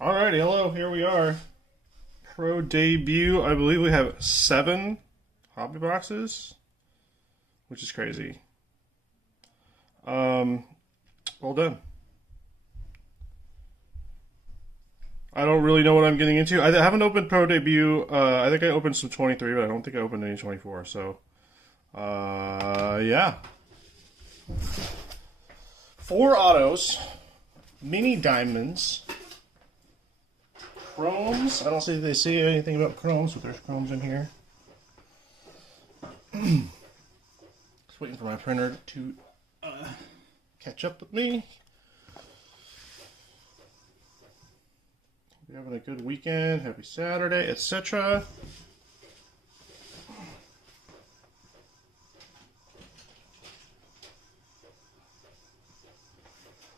Alrighty, hello, here we are. Pro debut. I believe we have 7 hobby boxes, which is crazy. Well done. I don't really know what I'm getting into. I haven't opened Pro debut. I think I opened some 23, but I don't think I opened any 24. So, yeah. 4 autos, mini diamonds. Chromes. I don't see if they say anything about chromes, but there's chromes in here. Just waiting for my printer to catch up with me. We're having a good weekend. Happy Saturday, etc.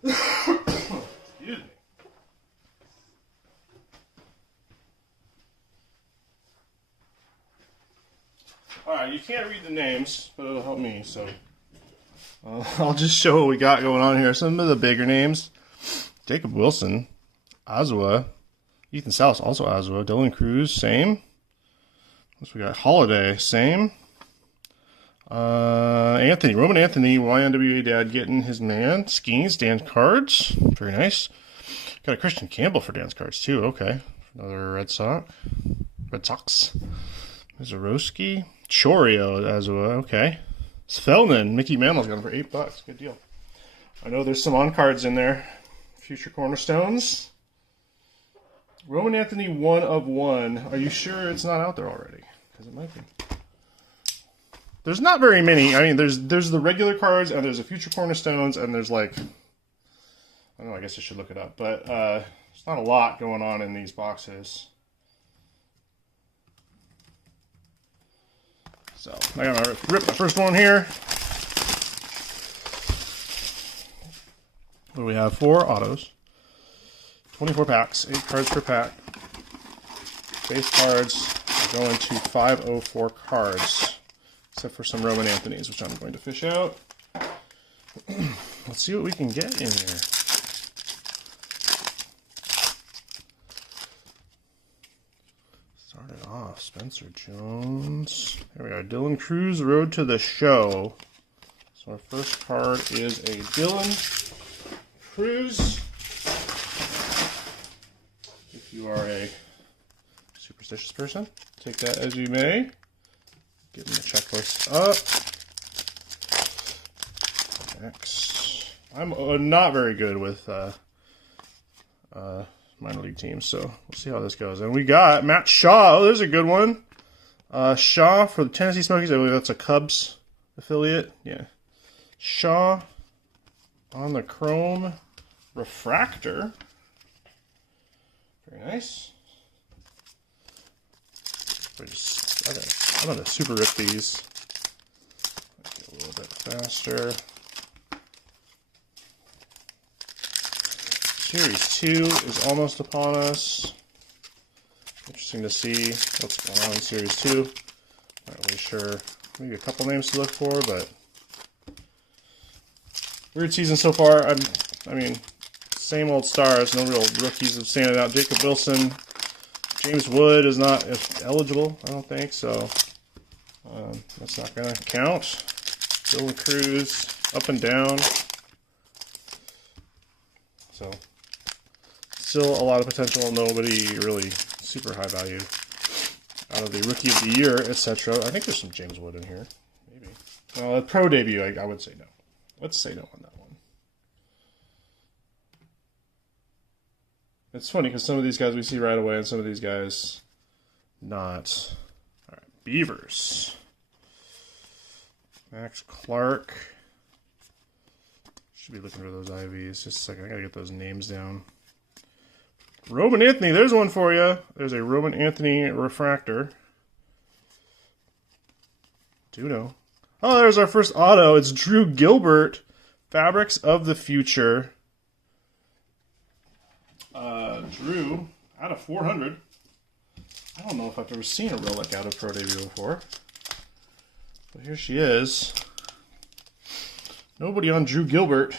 Excuse me. Alright, you can't read the names, but it'll help me, so I'll just show what we got going on here. Some of the bigger names. Jacob Wilson, Azua, Ethan Salas, also Azua, Dylan Cruz, same. What's we got? Holiday, same. Roman Anthony, YNWA dad getting his man. Skeens, Dan's cards, very nice. Got a Christian Campbell for Dan's cards too, okay. Another Red Sox. Mazarowski. Chorio, Azua, okay. Svelnin, Mickey Mantle's got him for $8. Good deal. I know there's some on cards in there. Future Cornerstones. Roman Anthony 1 of 1. Are you sure it's not out there already? Because it might be. There's not very many. I mean, there's the regular cards, and there's a Future Cornerstones, and there's like, I don't know, I guess I should look it up. But there's not a lot going on in these boxes. So, I got to rip my first one here. What do we have? 4 autos. 24 packs, 8 cards per pack. Base cards are going to 504 cards, except for some Roman Anthony's, which I'm going to fish out. Let's see what we can get in here. Started off, Spencer Jones. There we are, Dylan Cruz, Road to the Show. So our first card is a Dylan Cruz. If you are a superstitious person, take that as you may. Getting the checklist up. Next. I'm not very good with minor league teams, so we'll see how this goes. And we got Matt Shaw. Oh, there's a good one. Shaw for the Tennessee Smokies. I believe that's a Cubs affiliate. Yeah. Shaw on the Chrome Refractor. Very nice. I'm going to super rip these. Make it a little bit faster. Series 2 is almost upon us. Interesting to see what's going on in Series 2. Not really sure. Maybe a couple names to look for, but weird season so far. I mean, same old stars. No real rookies have standing out. Jacob Wilson. James Wood is not eligible, I don't think, so that's not going to count. Dylan Cruz, up and down. So, still a lot of potential. Nobody really super high value out of the Rookie of the Year, etc. I think there's some James Wood in here, maybe. Pro debut, I would say no. Let's say no on that one. It's funny because some of these guys we see right away and some of these guys not. All right, Beavers. Max Clark. Should be looking for those IVs. Just a second, I gotta get those names down. Roman Anthony, there's one for you. There's a Roman Anthony refractor. Duno. Oh, there's our first auto. It's Drew Gilbert, Fabrics of the Future. Drew, out of 400. I don't know if I've ever seen a relic out of Pro Debut before. But here she is. Nobody on Drew Gilbert.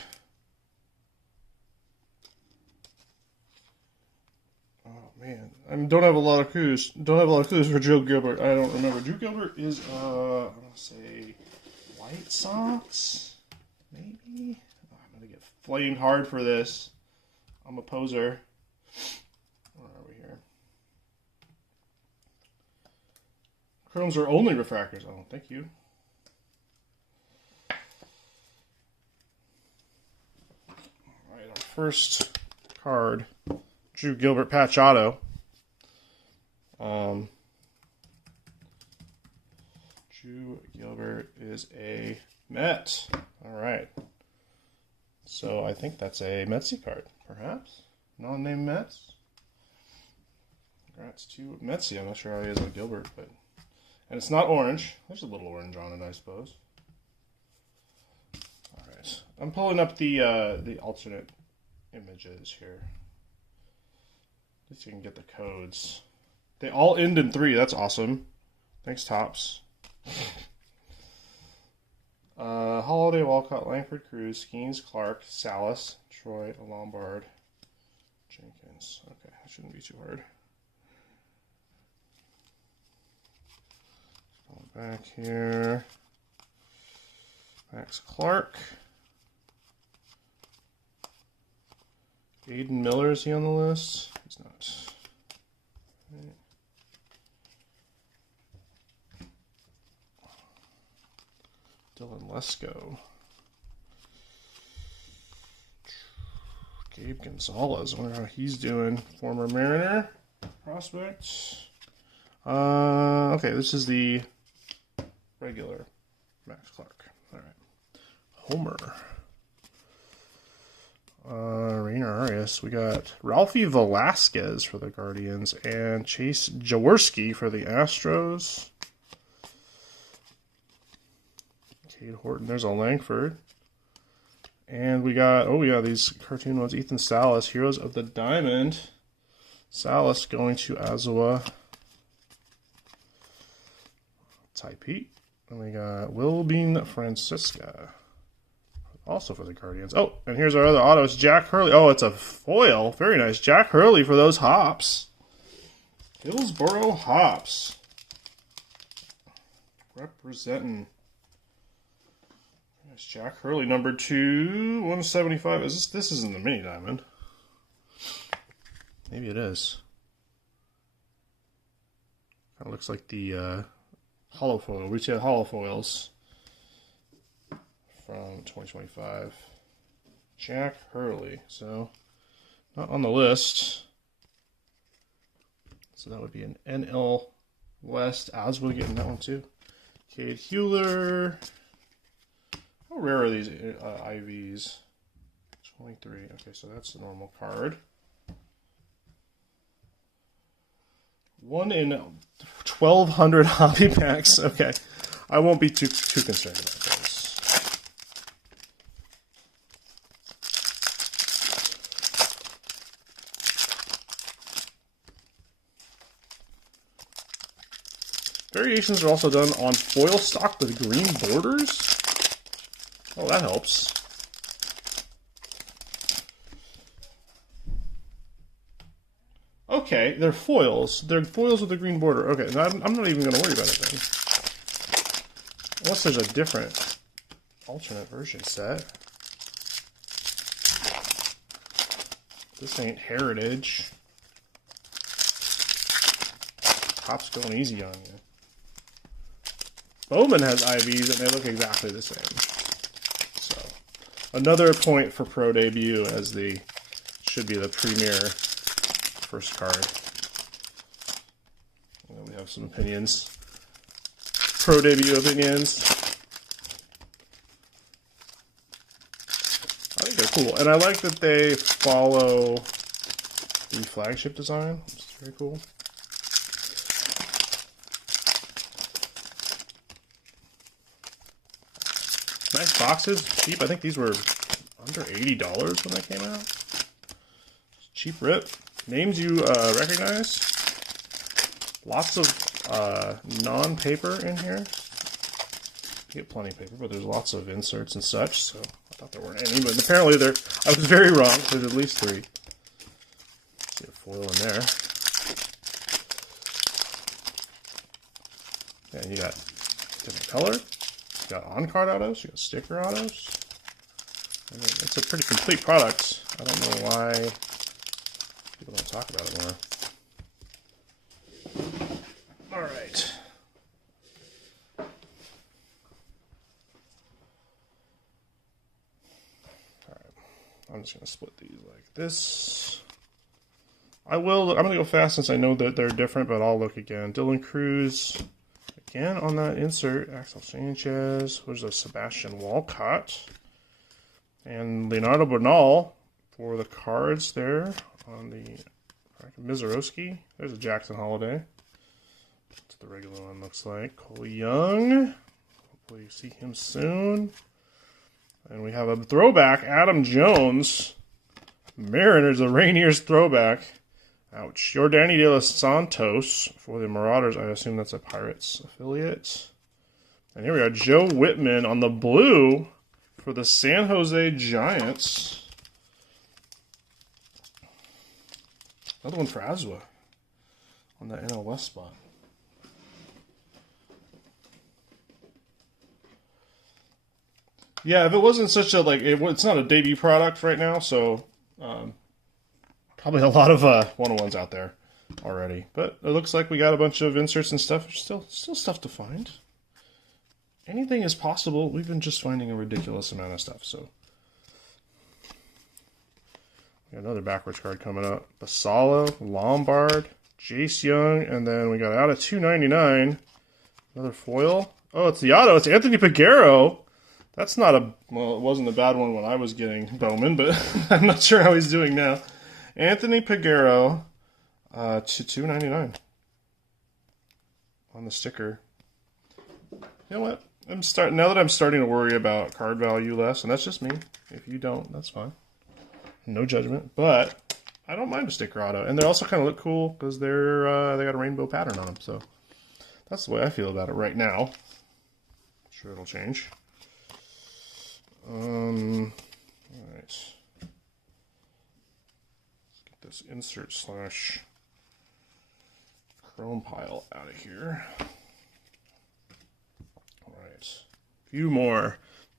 man, I don't have a lot of clues. Don't have a lot of clues for Joe Gilbert. I don't remember. Drew Gilbert is, I'm going to say White Sox, maybe? Oh, I'm going to get flamed hard for this. I'm a poser. Where are we here? Chromes are only refractors. Oh, thank you. All right, our first card, Drew Gilbert patch auto. Drew Gilbert is a Met. All right. So I think that's a Metsy card, perhaps. Non-name Mets. Congrats to Metsy. I'm not sure how he is on Gilbert, but and it's not orange. There's a little orange on it, I suppose. All right. I'm pulling up the alternate images here. At least you can get the codes. They all end in 3. That's awesome. Thanks, Topps. Holiday, Walcott, Langford, Cruz, Skeens, Clark, Salas, Troy, Lombard, Jenkins. Okay, that shouldn't be too hard. Going back here. Max Clark. Aiden Miller, is he on the list? He's not. Right. Dylan Lesko. Gabe Gonzalez. I wonder how he's doing. Former Mariner prospect. Okay, this is the regular Max Clark. All right. Homer. Rainer Arias. We got Ralphie Velasquez for the Guardians and Chase Jaworski for the Astros. Cade Horton. There's a Langford. And we got, oh yeah, these cartoon ones. Ethan Salas, Heroes of the Diamond. Salas going to Azua. Ty Pete. And we got Wilbean Francisca. Also for the Guardians. Oh, and here's our other auto. It's Jack Hurley. Oh, it's a foil. Very nice. Jack Hurley for those hops. Hillsboro hops. Representing. Nice. Jack Hurley, number 2, 175. This isn't the mini diamond. Maybe it is. Kind of looks like the hollow foil. We see hollow foils from 2025. Jack Hurley. So, not on the list. So that would be an NL West. Oswald getting that one too. Cade Hewler. How rare are these IVs? 23. Okay, so that's the normal card. 1 in 1,200 hobby packs. Okay, I won't be too concerned about those. Variations are also done on foil stock with green borders. Oh, that helps. Okay, they're foils. They're foils with a green border. Okay, I'm not even going to worry about it then. Unless there's a different alternate version set. This ain't Heritage. Top's going easy on you. Bowman has IVs and they look exactly the same. So, another point for Pro Debut as the should be the premier first card. And we have some opinions. Pro Debut opinions. I think they're cool. And I like that they follow the flagship design. It's very cool. Nice boxes, cheap. I think these were under $80 when they came out. Cheap rip. Names you recognize. Lots of non-paper in here. You get plenty of paper, but there's lots of inserts and such, so I thought there weren't any, but apparently I was very wrong. There's at least 3. See a foil in there. Yeah, you got different color. You got on-card autos. You got sticker autos. It's a pretty complete product. I don't know why people don't talk about it more. All right. I'm just going to split these like this. I'm going to go fast since I know that they're different, but I'll look again. Dylan Cruz, again on that insert. Axel Sanchez. Where's the Sebastian Walcott? And Leonardo Bernal for the cards there on the Mizorowski. There's a Jackson Holiday. That's what the regular one looks like. Cole Young. Hopefully you see him soon. And we have a throwback, Adam Jones. Mariners, a Rainiers throwback. Ouch. Yordani De Los Santos for the Marauders. I assume that's a Pirates affiliate. And here we are, Joe Whitman on the blue for the San Jose Giants. Another one for Azua on that NL West spot. Yeah, if it wasn't such a, it's not a debut product right now, so probably a lot of 101s out there already. But it looks like we got a bunch of inserts and stuff. There's still stuff to find. Anything is possible. We've been just finding a ridiculous amount of stuff, so. We got another backwards card coming up. Basalo, Lombard, Jace Young, and then we got out of 299. Another foil. Oh, it's the auto. It's Anthony Pagero. That's not a, well, it wasn't a bad one when I was getting Bowman, but I'm not sure how he's doing now. Anthony Pagero to $2.99 on the sticker. You know what? Now that I'm starting to worry about card value less, and that's just me. If you don't, that's fine. No judgment, but I don't mind a sticker auto, and they also kind of look cool because they got a rainbow pattern on them. So that's the way I feel about it right now. I'm sure it'll change. All right. Let's get this insert / chrome pile out of here. All right. A few more.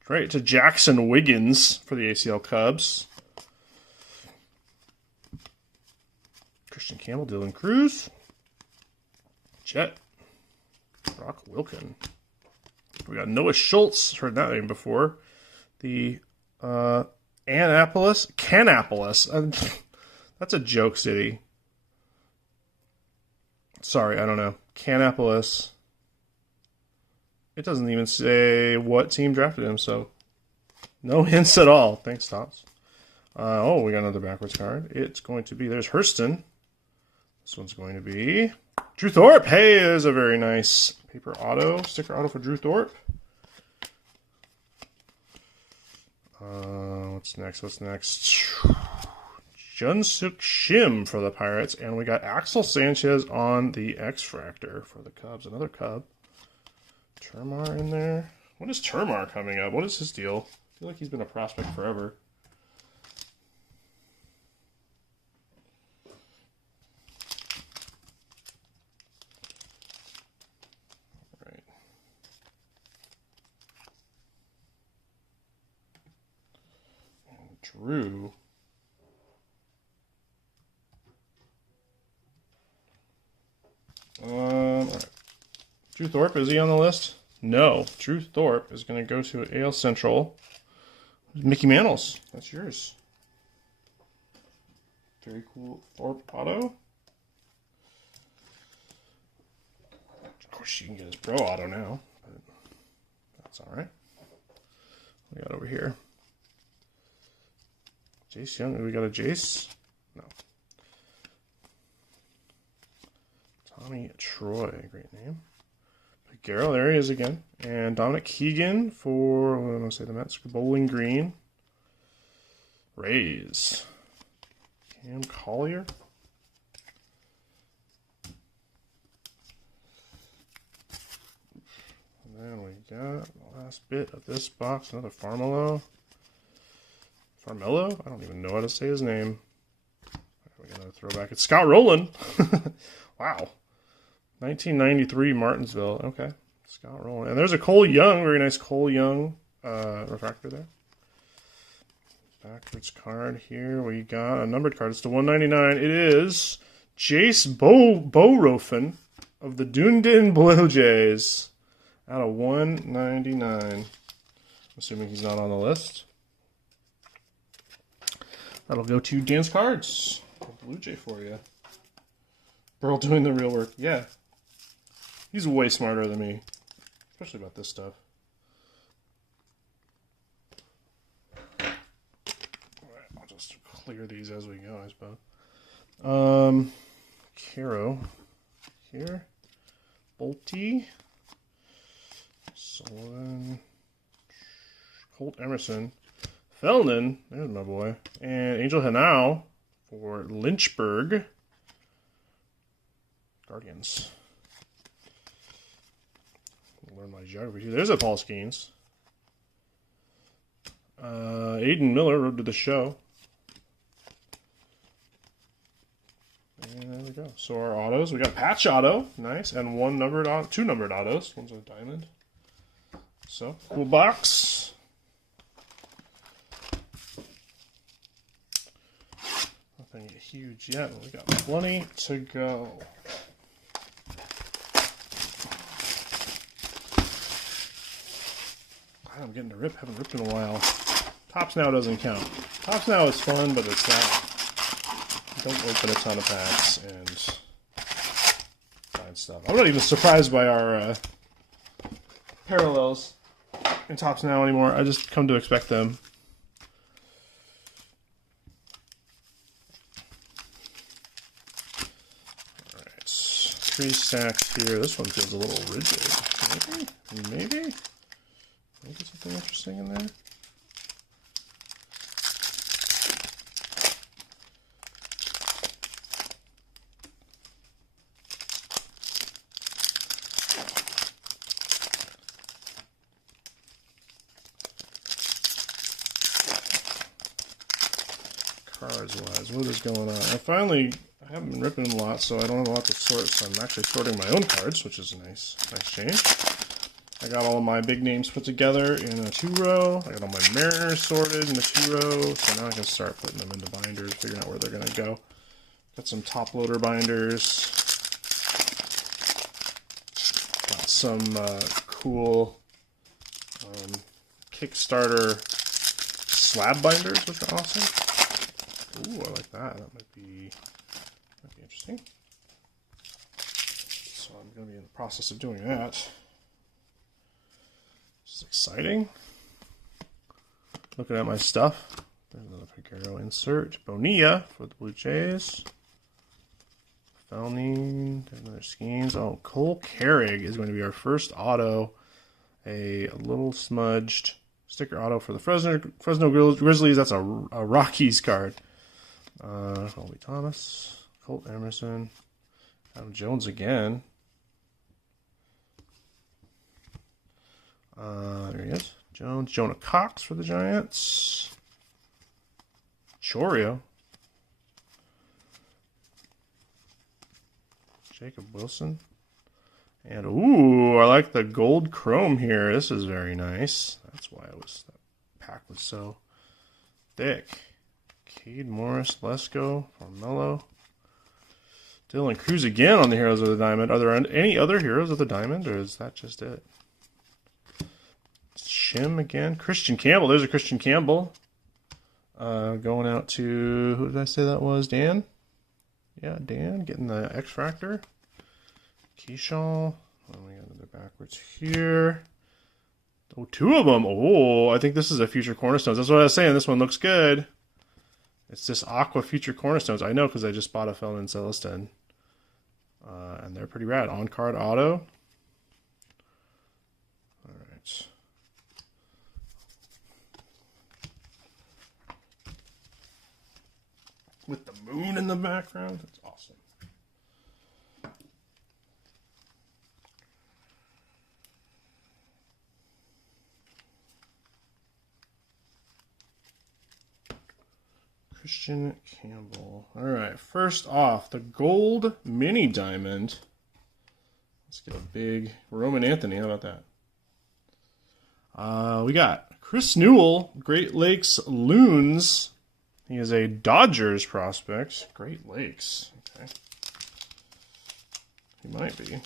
Right to Jackson Wiggins for the ACL Cubs. Christian Campbell, Dylan Cruz. Chet. Brock Wilken. We got Noah Schultz. Heard that name before. The Canapolis. That's a joke city. Sorry, I don't know. Canapolis. It doesn't even say what team drafted him, so no hints at all. Thanks, Tots. We got another backwards card. It's going to be, there's Hurston. This one's going to be Drew Thorpe. Hey, there's a very nice paper auto, sticker auto for Drew Thorpe. What's next? Junsuk Shim for the Pirates. And we got Axel Sanchez on the X-Fractor for the Cubs. Another Cub. Termar in there. When is Termar coming up? What is his deal? I feel like he's been a prospect forever. Drew. All right. Drew Thorpe, is he on the list? No. Drew Thorpe is going to go to AL Central. Mickey Mantles, that's yours. Very cool Thorpe auto. Of course, you can get his pro auto now, but that's all right. What we got over here? Jace Young. We got a Jace? No. Tommy Troy. Great name. Pagero. There he is again. And Dominic Keegan for, what am I say, the Mets? Bowling Green. Rays. Cam Collier. And then we got the last bit of this box. Another Farmelo. I don't even know how to say his name. We got another throwback. It's Scott Rowland. Wow. 1993 Martinsville. Okay. Scott Rowland. And there's a Cole Young, very nice Cole Young refractor there. Backwards card here. We got a numbered card. It's to 199. It is Jace Borofen of the Dunedin Blue Jays out of 199. Assuming he's not on the list. That'll go to Dan's Cards. Blue Jay for you. Burl doing the real work. Yeah. He's way smarter than me. Especially about this stuff. Alright, I'll just clear these as we go, I suppose. Caro. Here. Bolte. Sullivan. Colt Emerson. Feldon. There's my boy. And Angel Henao for Lynchburg. Guardians. Learn my geography. There's a Paul Skeens. Aiden Miller, Road to the Show. And there we go. So our autos, we got patch auto, nice, and two numbered autos. One's a diamond. So cool box. Nothing huge yet. We got plenty to go. I'm getting to rip. Haven't ripped in a while. Tops Now doesn't count. Tops Now is fun, but it's not. Don't open a ton of packs and find stuff. I'm not even surprised by our parallels in Tops Now anymore. I just come to expect them. Alright. 3 stacks here. This one feels a little rigid. Maybe? Maybe something interesting in there. Cards-wise, what is going on? I haven't been ripping a lot, so I don't have a lot to sort, so I'm actually sorting my own cards, which is a nice change. I got all of my big names put together in a 2-row. I got all my Mariners sorted in a 2-row. So now I can start putting them into binders, figuring out where they're going to go. Got some top loader binders. Got some cool Kickstarter slab binders, which are awesome. Ooh, I like that. That might be interesting. So I'm going to be in the process of doing that. It's exciting. Looking at my stuff. There's another Figueroa insert. Bonilla for the Blue Jays. Felning. There's another Schemes. Oh, Cole Carrig is going to be our first auto. A little smudged sticker auto for the Fresno Grizzlies. That's a Rockies card. Colby Thomas. Colt Emerson. Adam Jones again. There he is. Jones. Jonah Cox for the Giants. Chorio. Jacob Wilson. And, ooh, I like the gold chrome here. This is very nice. That's why that pack was so thick. Cade Morris, Lesko, Carmelo. Dylan Cruz again on the Heroes of the Diamond. Are there any other Heroes of the Diamond, or is that just it? Shim again. Christian Campbell. There's a Christian Campbell. Going out to, who did I say that was? Dan? Yeah, Dan. Getting the X-Fractor. Keyshaw. Oh, we got another backwards here. Oh, 2 of them. Oh, I think this is a Future Cornerstones. That's what I was saying. This one looks good. It's this Aqua Future Cornerstones. I know because I just bought a Felon Celestin. And they're pretty rad. On-card auto. All right. With the moon in the background. That's awesome. Christian Campbell. All right, first off, the gold mini diamond. Let's get a big Roman Anthony. How about that? We got Chris Newell, Great Lakes Loons. He is a Dodgers prospect. Great Lakes. Okay. He might be.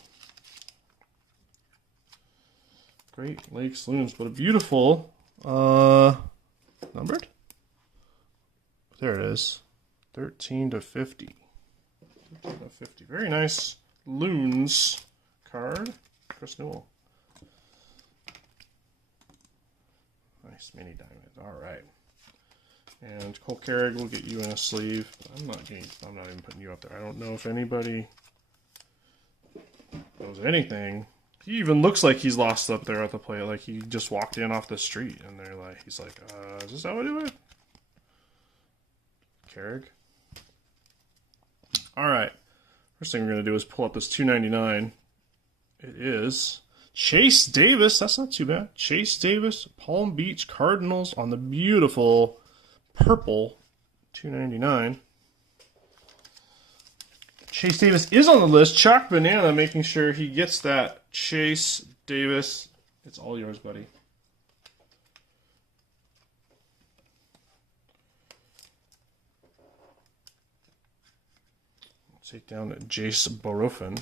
Great Lakes Loons, but a beautiful numbered? There it is. 13 to 50. 13 to 50. Very nice Loons card. Chris Newell. Nice mini diamond. All right. And Cole Carrig will get you in a sleeve. I'm not even putting you up there. I don't know if anybody knows anything. He even looks like he's lost up there at the plate. Like he just walked in off the street, and he's like, is this how I do it? Carrig. All right. First thing we're gonna do is pull up this $2.99. It is Chase Davis. That's not too bad. Chase Davis, Palm Beach Cardinals on the beautiful purple $2.99. Chase Davis is on the list. Chuck Banana making sure he gets that. Chase Davis, it's all yours, buddy. Take down Jace Borofin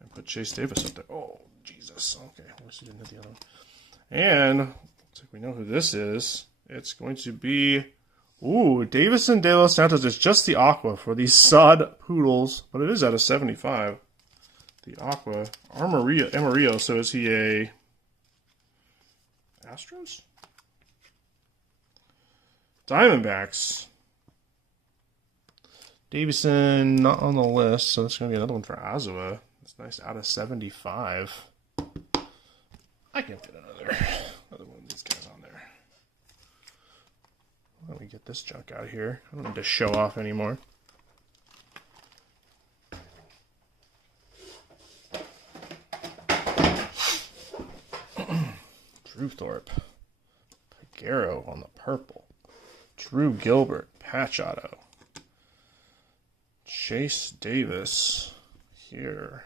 and put Chase Davis up there. Oh, Jesus. Okay, I wish he didn't hit the other one. And looks like we know who this is. It's going to be, Davison De Los Santos. It's just the Aqua for these sod poodles, but it is at a 75. The Aqua. Amarillo, so is he a Astros? Diamondbacks. Davison not on the list, so that's going to be another one for Azua. That's nice, out of 75. I can fit another one of these guys on there. Let me get this junk out of here. I don't need to show off anymore. Drew Thorpe. Pagero on the purple. Drew Gilbert, patch auto. Chase Davis here.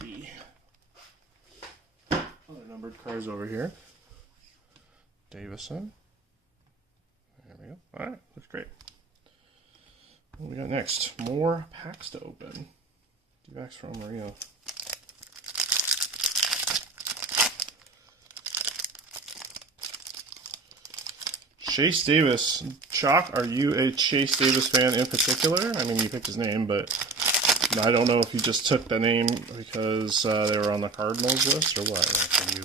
The other numbered cards over here. Davison. There we go. All right, looks great. What do we got next? More packs to open. D-backs from Mario. Chase Davis. Chalk, are you a Chase Davis fan in particular? I mean, you picked his name, but I don't know if you just took the name because they were on the Cardinals list or what. Like, are you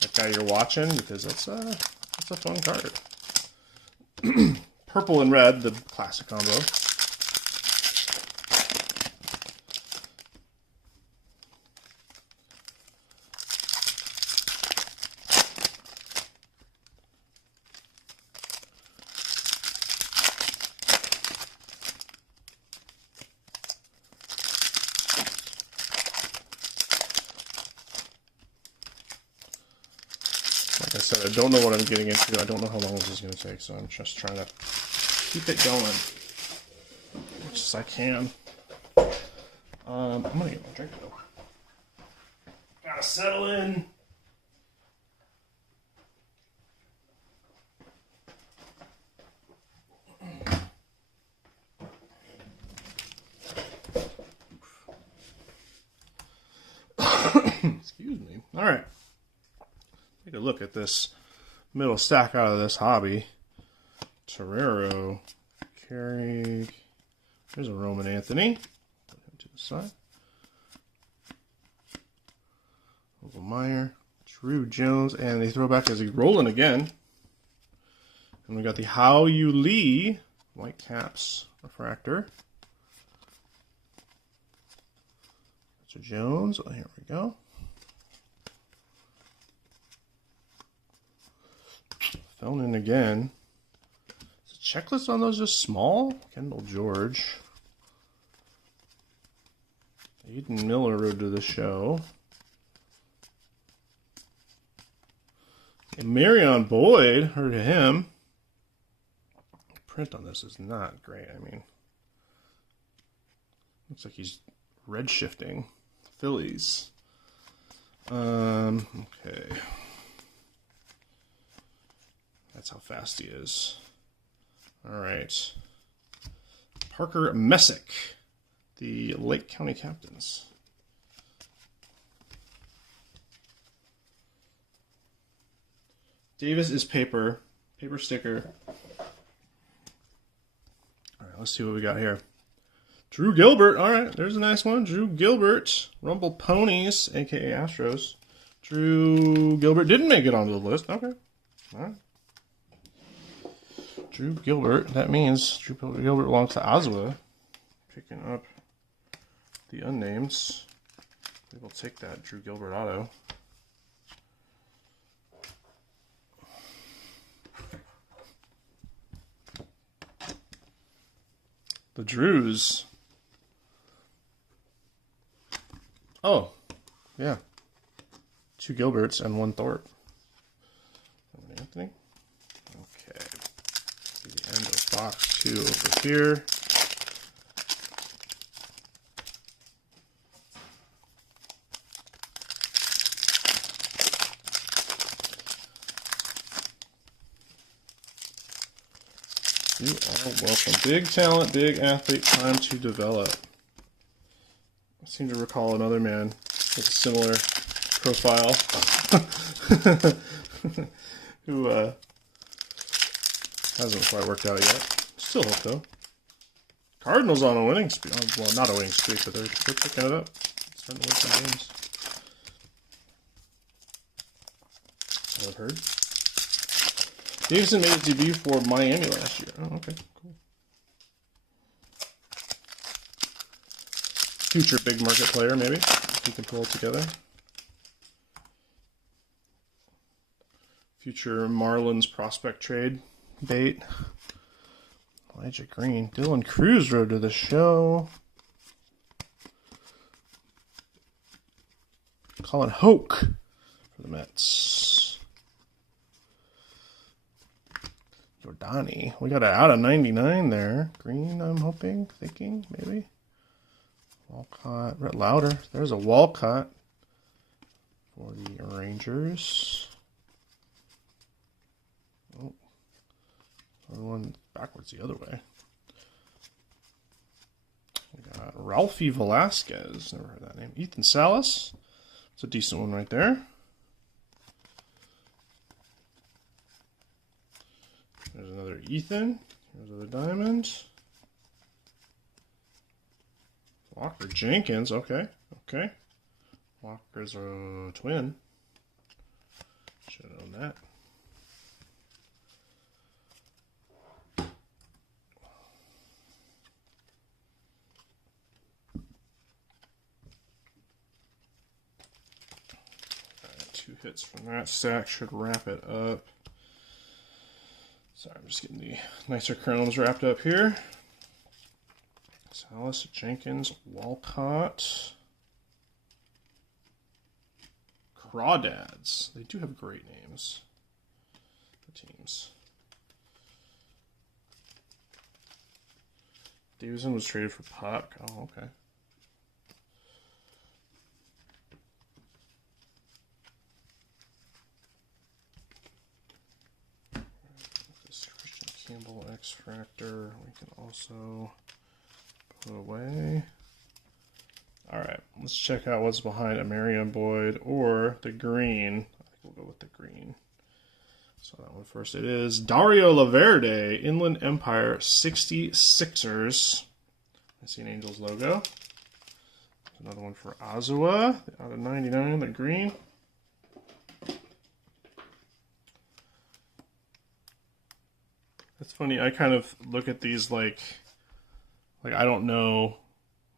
that guy you're watching? Because that's a fun card. Purple and red, the classic combo. Like I said, I don't know what I'm getting into. I don't know how long this is going to take, so I'm just trying to keep it going as much as I can. I'm going to get my drink, though. Gotta settle in. Excuse me. All right. Take a look at this middle stack out of this hobby. Torero, Carrig. There's a Roman Anthony. Put him to the side. Meyer, Drew Jones, and they throw back as he's rolling again. And we got the How You Lee White Caps refractor. Mr. Jones. Oh, here we go. Filling in again. Is the checklist on those just small? Kendall George. Aiden Miller rode to the show. And Marion Boyd, heard of him. The print on this is not great. I mean, looks like he's Red shifting. Phillies. Okay. That's how fast he is. All right. Parker Messick, the Lake County Captains. Davis is paper sticker. All right, let's see what we got here. Drew Gilbert. All right, there's a nice one. Drew Gilbert, Rumble Ponies, aka Astros. Drew Gilbert didn't make it onto the list. Okay. All right. Drew Gilbert. That means Drew Gilbert belongs to Oswego. Picking up the unnames. We will take that Drew Gilbert auto. The Drews. Oh, yeah. 2 Gilberts and 1 Thorpe. Anthony. Okay. The end of box 2 over here. You are welcome. Big talent, big athlete, time to develop. I seem to recall another man with a similar profile who hasn't quite worked out yet. Still hope though. Cardinals on a winning streak. Well, not a winning streak, but they're picking it up. Starting to win some games. That's what I've heard. Davidson made his debut for Miami last year. Oh, okay, cool. Future big market player, maybe. If he can pull it together. Future Marlins prospect trade bait. Elijah Green. Dylan Cruz rode to the show. Colin Hoke for the Mets. Jordani. We got an out of 99 there. Green, I'm hoping, thinking, maybe. Walcott. Rhett Lauder. There's a Walcott for the Rangers. Oh. Another one backwards the other way. We got Ralphie Velasquez. Never heard that name. Ethan Salas. It's a decent one right there. There's another Ethan. Here's another diamond. Walker Jenkins. Okay. Okay. Walker's a twin. Should have known that. Alright, 2 hits from that stack should wrap it up. Sorry, I'm just getting the nicer chromes wrapped up here. Salas, Jenkins, Walcott. Crawdads. They do have great names. The teams. Davidson was traded for Puck. Oh, okay. Campbell X-Fractor, we can also put away. Alright, let's check out what's behind a Marion Boyd or the green. I think we'll go with the green. So that one first. It is Dario Laverde, Inland Empire 66ers. I see an Angels logo. Another one for Azua, out of 99, the green. It's funny, I kind of look at these like I don't know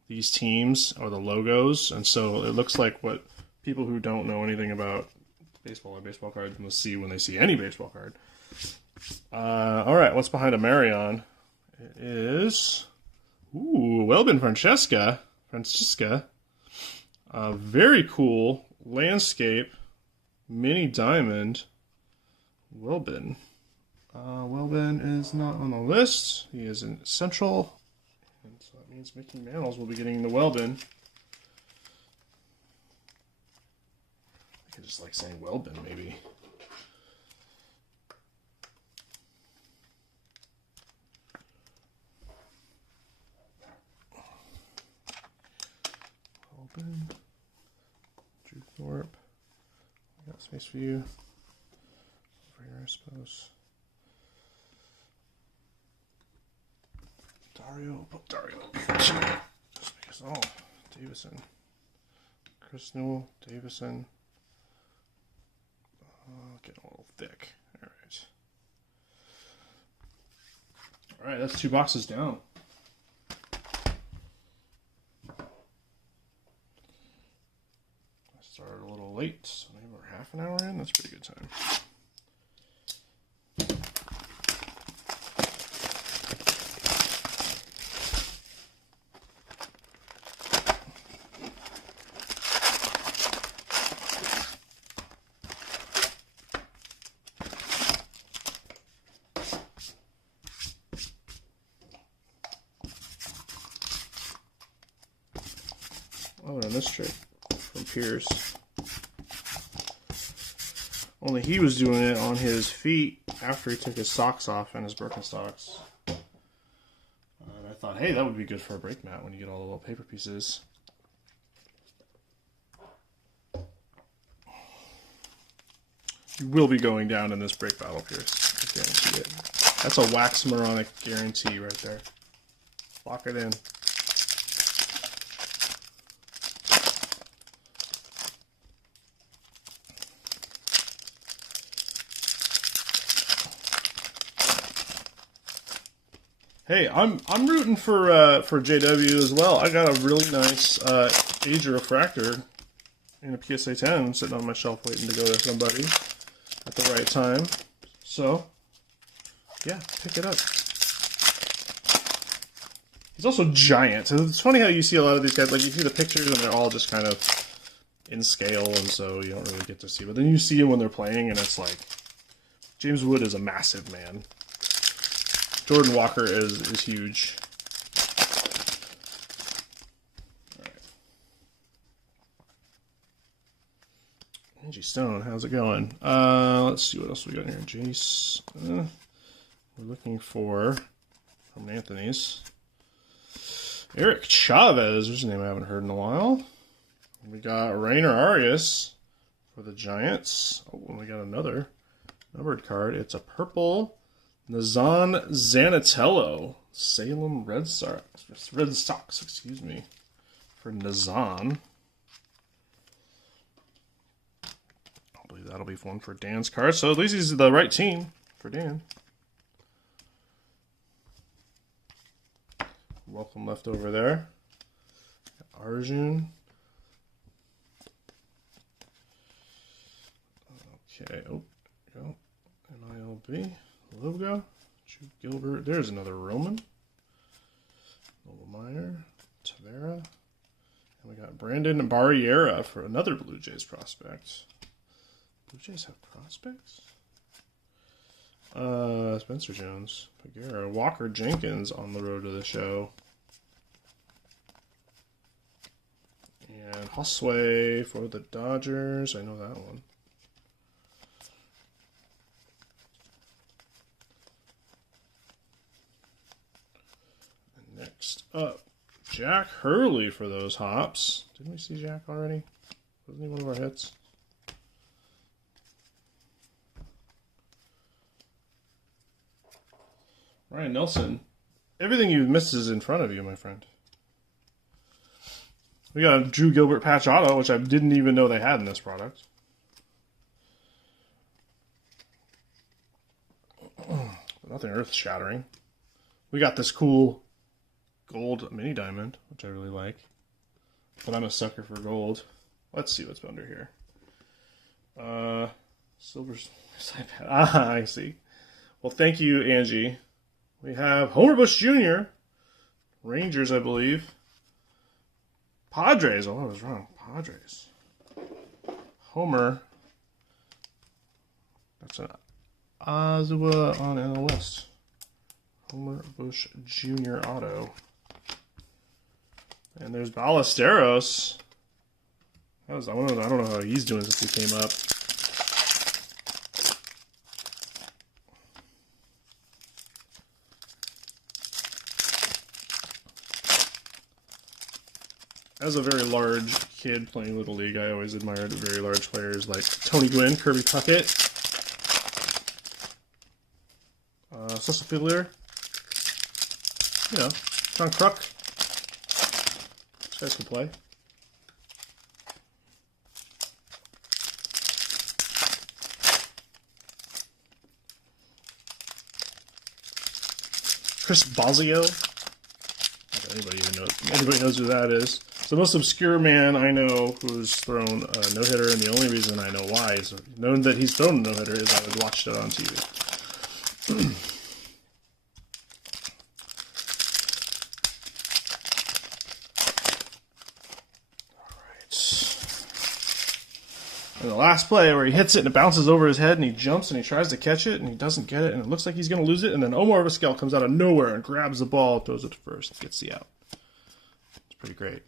these teams or the logos, and so it looks like what people who don't know anything about baseball or baseball cards must see when they see any baseball card. All right, what's behind a Marion? It is, Welbin Francesca. Very cool landscape mini diamond. Welbin. Welbin is not on the list. He is in Central. And so that means Mickey Mantles will be getting the Welbin. I just like saying Welbin, maybe. Welbin. Drew Thorpe. We got space for you. Over here, I suppose. Dario. Put Dario up here too. Just because, oh, Davison. Chris Newell, Davison. Getting a little thick. All right. All right, that's 2 boxes down. I started a little late, so maybe we're half an hour in. That's a pretty good time. Oh, and this trick from Pierce. Only he was doing it on his feet after he took his socks off and his Birkenstocks. And I thought, hey, that would be good for a break mat when you get all the little paper pieces. You will be going down in this break battle, Pierce. I guarantee it. That's a wax moronic guarantee right there. Lock it in. Hey, I'm rooting for JW as well. I got a really nice Age of Refractor in a PSA 10 sitting on my shelf waiting to go to somebody at the right time. So, yeah, pick it up. He's also giant. So it's funny how you see a lot of these guys, like you see the pictures and they're all just kind of in scale, and so you don't really get to see. But then you see them when they're playing, and it's like, James Wood is a massive man. Jordan Walker is huge. All right. Angie Stone, how's it going? Let's see what else we got here. Jace. We're looking for, from Anthony's, Eric Chavez. There's a name I haven't heard in a while. We got Rainer Arias for the Giants. Oh, and we got another numbered card. It's a purple Nazan Zanatello, Salem Red Sox, excuse me, for Nazan. I believe that'll be one for Dan's card. So at least he's the right team for Dan. Welcome left over there. Arjun. Okay, oh, go. NILB. Logo, Drew Gilbert. There's another Roman. Meyer, Tavera. And we got Brandon Barriera for another Blue Jays prospect. Blue Jays have prospects? Spencer Jones, Pagera, Walker Jenkins on the road to the show. And Hosway for the Dodgers. I know that one. Next up, Jack Hurley for those hops. Didn't we see Jack already? Wasn't he one of our hits? Ryan Nelson. Everything you missed is in front of you, my friend. We got a Drew Gilbert patch auto, which I didn't even know they had in this product. Nothing earth-shattering. We got this cool gold mini diamond, which I really like. But I'm a sucker for gold. Let's see what's under here. Silver iPad. Ah, I see. Well, thank you, Angie. We have Homer Bush Jr., Rangers, I believe. Padres. Oh, I was wrong. Padres. Homer. That's an Azua on NL West. Homer Bush Jr. auto. And there's Ballesteros. I don't know how he's doing since he came up. As a very large kid playing Little League, I always admired very large players like Tony Gwynn, Kirby Puckett, Cecil Fiedler, you know, John Kruk. These guys can play. Chris Bosio. Anybody knows who that is. It's the most obscure man I know who's thrown a no-hitter, and the only reason I know why is known that he's thrown a no-hitter is I would watch it on TV. And the last play where he hits it and it bounces over his head and he jumps and he tries to catch it and he doesn't get it and it looks like he's going to lose it, and then Omar Vizquel comes out of nowhere and grabs the ball, throws it to first, and gets the out. It's pretty great.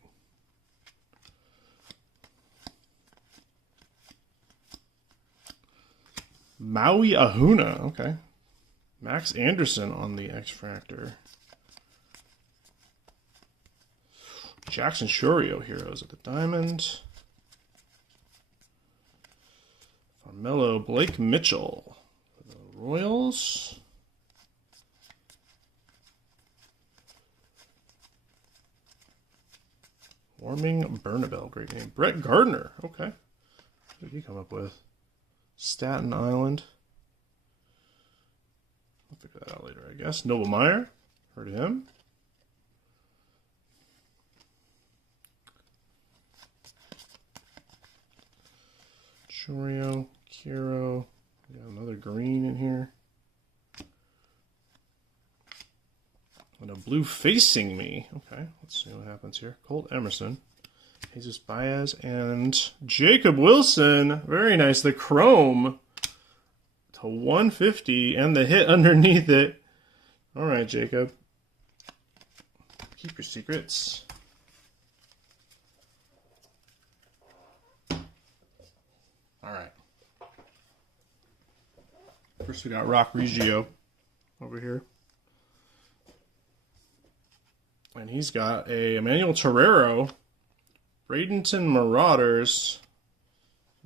Maui Ahuna, okay. Max Anderson on the X-Fractor. Jackson Chorio Heroes at the Diamond. Mello, Blake Mitchell for the Royals. Warming Bernabel, great name. Brett Gardner, okay. What did he come up with? Staten Island. I'll figure that out later, I guess. Noble Meyer, heard of him. Chorio, Kiro. We got another green in here. And a blue facing me. Okay, let's see what happens here. Colt Emerson, Jesus Baez, and Jacob Wilson. Very nice. The chrome to 150 and the hit underneath it. All right, Jacob. Keep your secrets. All right. First, we got Rock Reggio over here. And he's got a Emmanuel Torrero, Bradenton Marauders.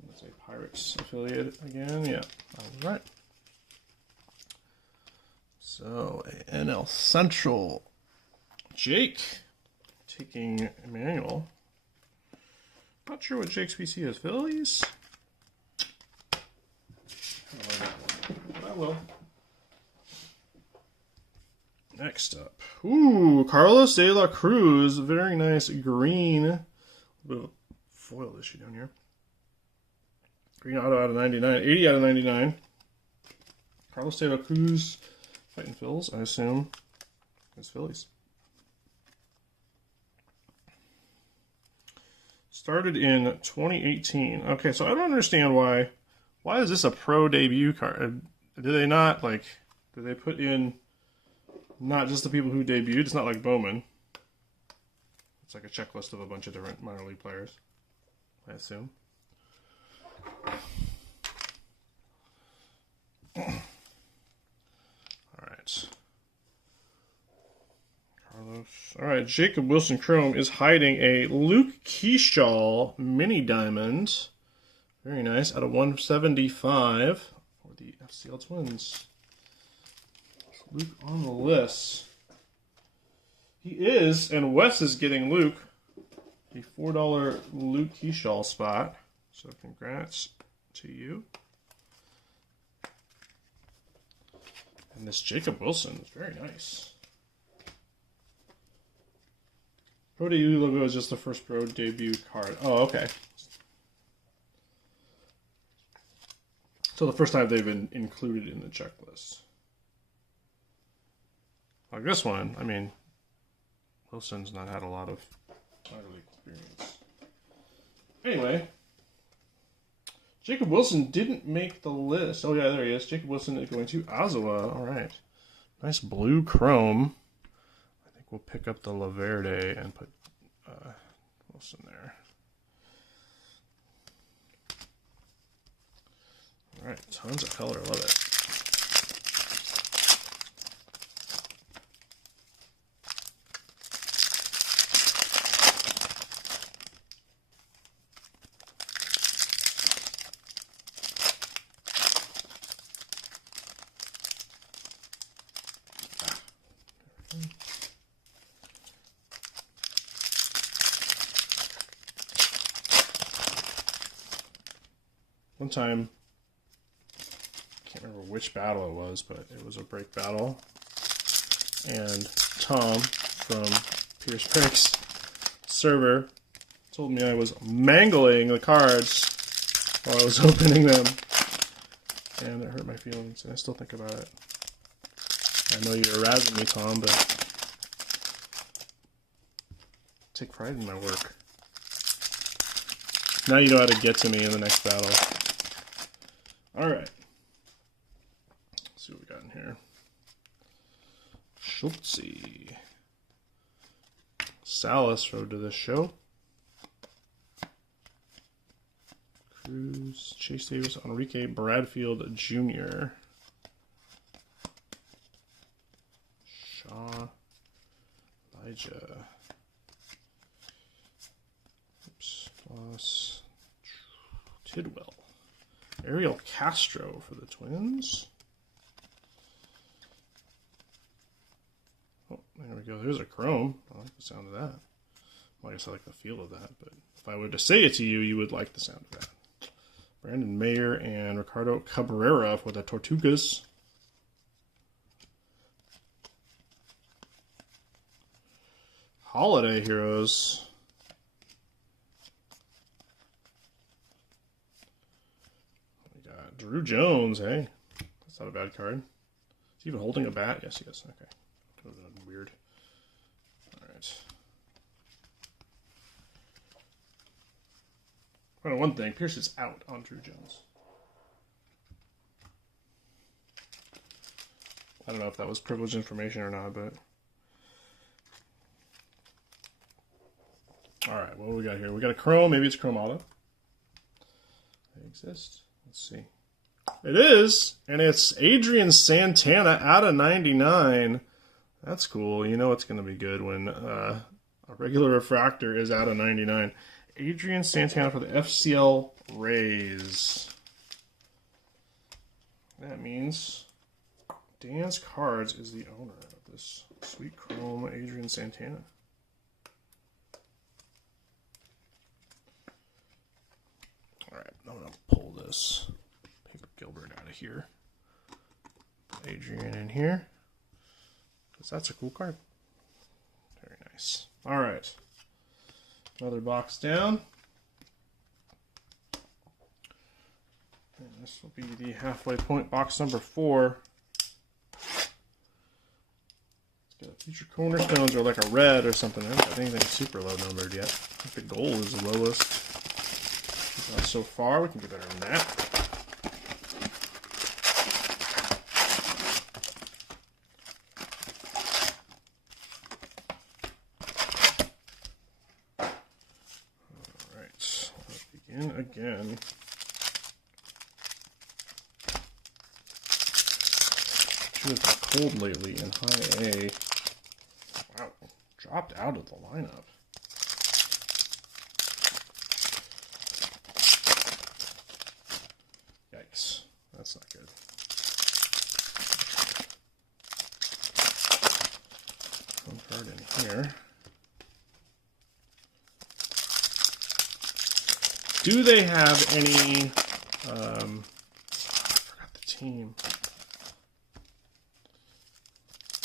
That's a Pirates affiliate again. Yeah. All right. So, a NL Central. Jake taking Emmanuel. Not sure what Jake's PC is. Phillies? I will. Next up. Ooh, Carlos De La Cruz. Very nice green. A bit of a foil issue down here. Green auto out of 99. 80 out of 99. Carlos De La Cruz. Fighting Phils, I assume. It's Phillies. Started in 2018. Okay, so I don't understand why. Why is this a pro debut card? Do they not, like, do they put in not just the people who debuted? It's not like Bowman. It's like a checklist of a bunch of different minor league players, I assume. All right. Carlos. All right, Jacob Wilson Chrome is hiding a Luke Keyshaw mini diamond. Very nice. Out of 175 for the FCL Twins. Luke on the list. He is, and Wes is getting Luke a $4 Luke Keyshaw spot. So congrats to you. And this Jacob Wilson is very nice. Pro debut logo is just the first pro debut card. Oh, okay. So the first time they've been included in the checklist. Like this one, I mean, Wilson's not had a lot of minor league experience. Anyway, Jacob Wilson didn't make the list. Oh yeah, there he is. Jacob Wilson is going to Ozawa. All right. Nice blue chrome. I think we'll pick up the La Verde and put Wilson there. Alright, tons of color, love it. One time, I can't remember which battle it was, but it was a break battle. And Tom from Pierce Pricks server told me I was mangling the cards while I was opening them. And it hurt my feelings, and I still think about it. I know you're razzing me, Tom, but I take pride in my work. Now you know how to get to me in the next battle. Alright. Let's see what we got in here. Schultze. Salas rode to this show. Cruz, Chase Davis, Enrique Bradfield Jr. Shaw, Elijah. Oops, plus Tidwell. Ariel Castro for the Twins. Oh, there we go. There's a chrome. I like the sound of that. Well, I guess I like the feel of that, but if I were to say it to you, you would like the sound of that. Brandon Mayer and Ricardo Cabrera for the Tortugas. Holiday Heroes. We got Drew Jones, hey? That's not a bad card. Is he even holding a bat? Yes, he is. Okay. That would have been weird. Alright. Well, one thing, Pierce is out on Drew Jones. I don't know if that was privileged information or not, but... Alright, what do we got here? We got a chrome, maybe it's Chrome Auto. They exist. Let's see. It is, and it's Adrian Santana out of 99. That's cool. You know it's going to be good when a regular refractor is out of 99. Adrian Santana for the FCL Rays. That means Dan's Cards is the owner of this sweet chrome Adrian Santana. Alright, I'm going to pull this Paper Gilbert out of here. Put Adrian in here. Because that's a cool card. Very nice. Alright. Another box down. And this will be the halfway point box number 4. It's got future cornerstones or like a red or something. I haven't got anything super low numbered yet. I think the gold is the lowest. So far, we can do better than that. Again. She has been cold lately in high A. Wow, dropped out of the lineup. Yikes, that's not good. One card in here. Do they have any, I forgot the team.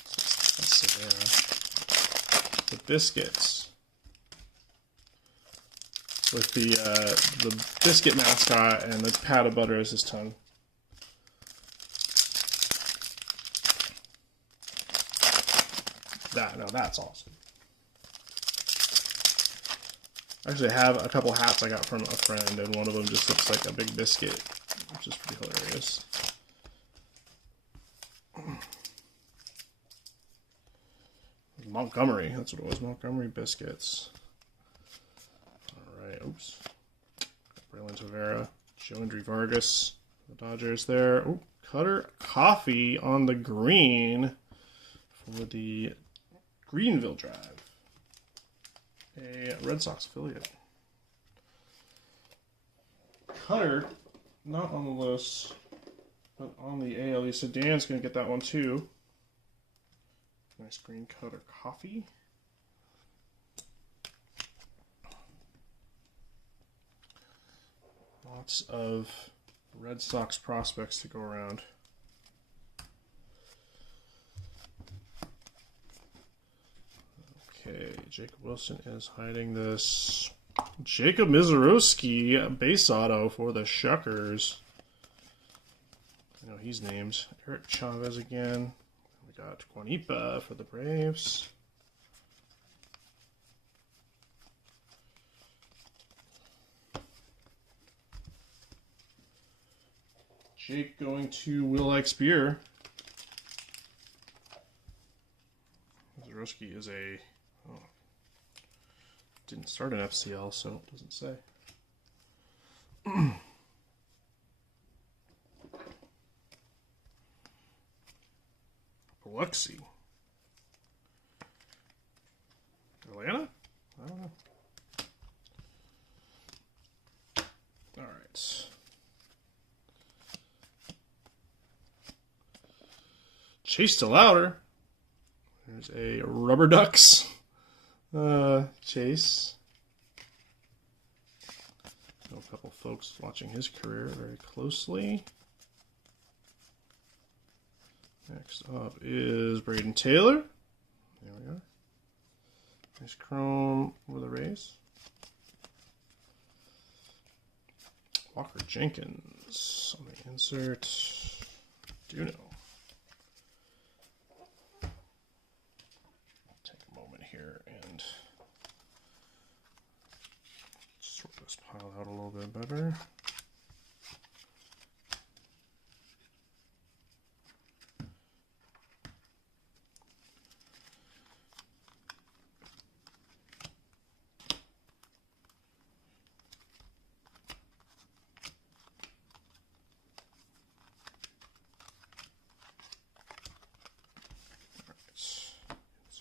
That's Savannah. The biscuits. With the biscuit mascot and the pat of butter as his tongue. That's awesome. Actually, I have a couple hats I got from a friend, and one of them just looks like a big biscuit, which is pretty hilarious. Montgomery, that's what it was, Montgomery biscuits. Alright, oops. Braylon Tavera, Joe Andrew Vargas, The Dodgers there. Ooh, Cutter Coffee on the green for the Greenville Drive. A Red Sox affiliate. Cutter, not on the list, but on the AL. Lisa Dan's going to get that one too. Nice green Cutter Coffee. Lots of Red Sox prospects to go around. Okay, Jacob Wilson is hiding this. Jacob Mizorowski, base auto for the Shuckers. I know he's named. Eric Chavez again. We got Juanipa for the Braves. Jake going to Will X Beer. Mizorowski is a... Oh, didn't start an FCL, so it doesn't say. Biloxi. Atlanta? I don't know. All right. Chase to Louder. There's a Rubber Ducks. Chase. A couple folks watching his career very closely. Next up is Braden Taylor. There we are. Nice chrome with a race. Walker Jenkins on the insert. Duno. Take a moment here and sort this pile out a little bit better.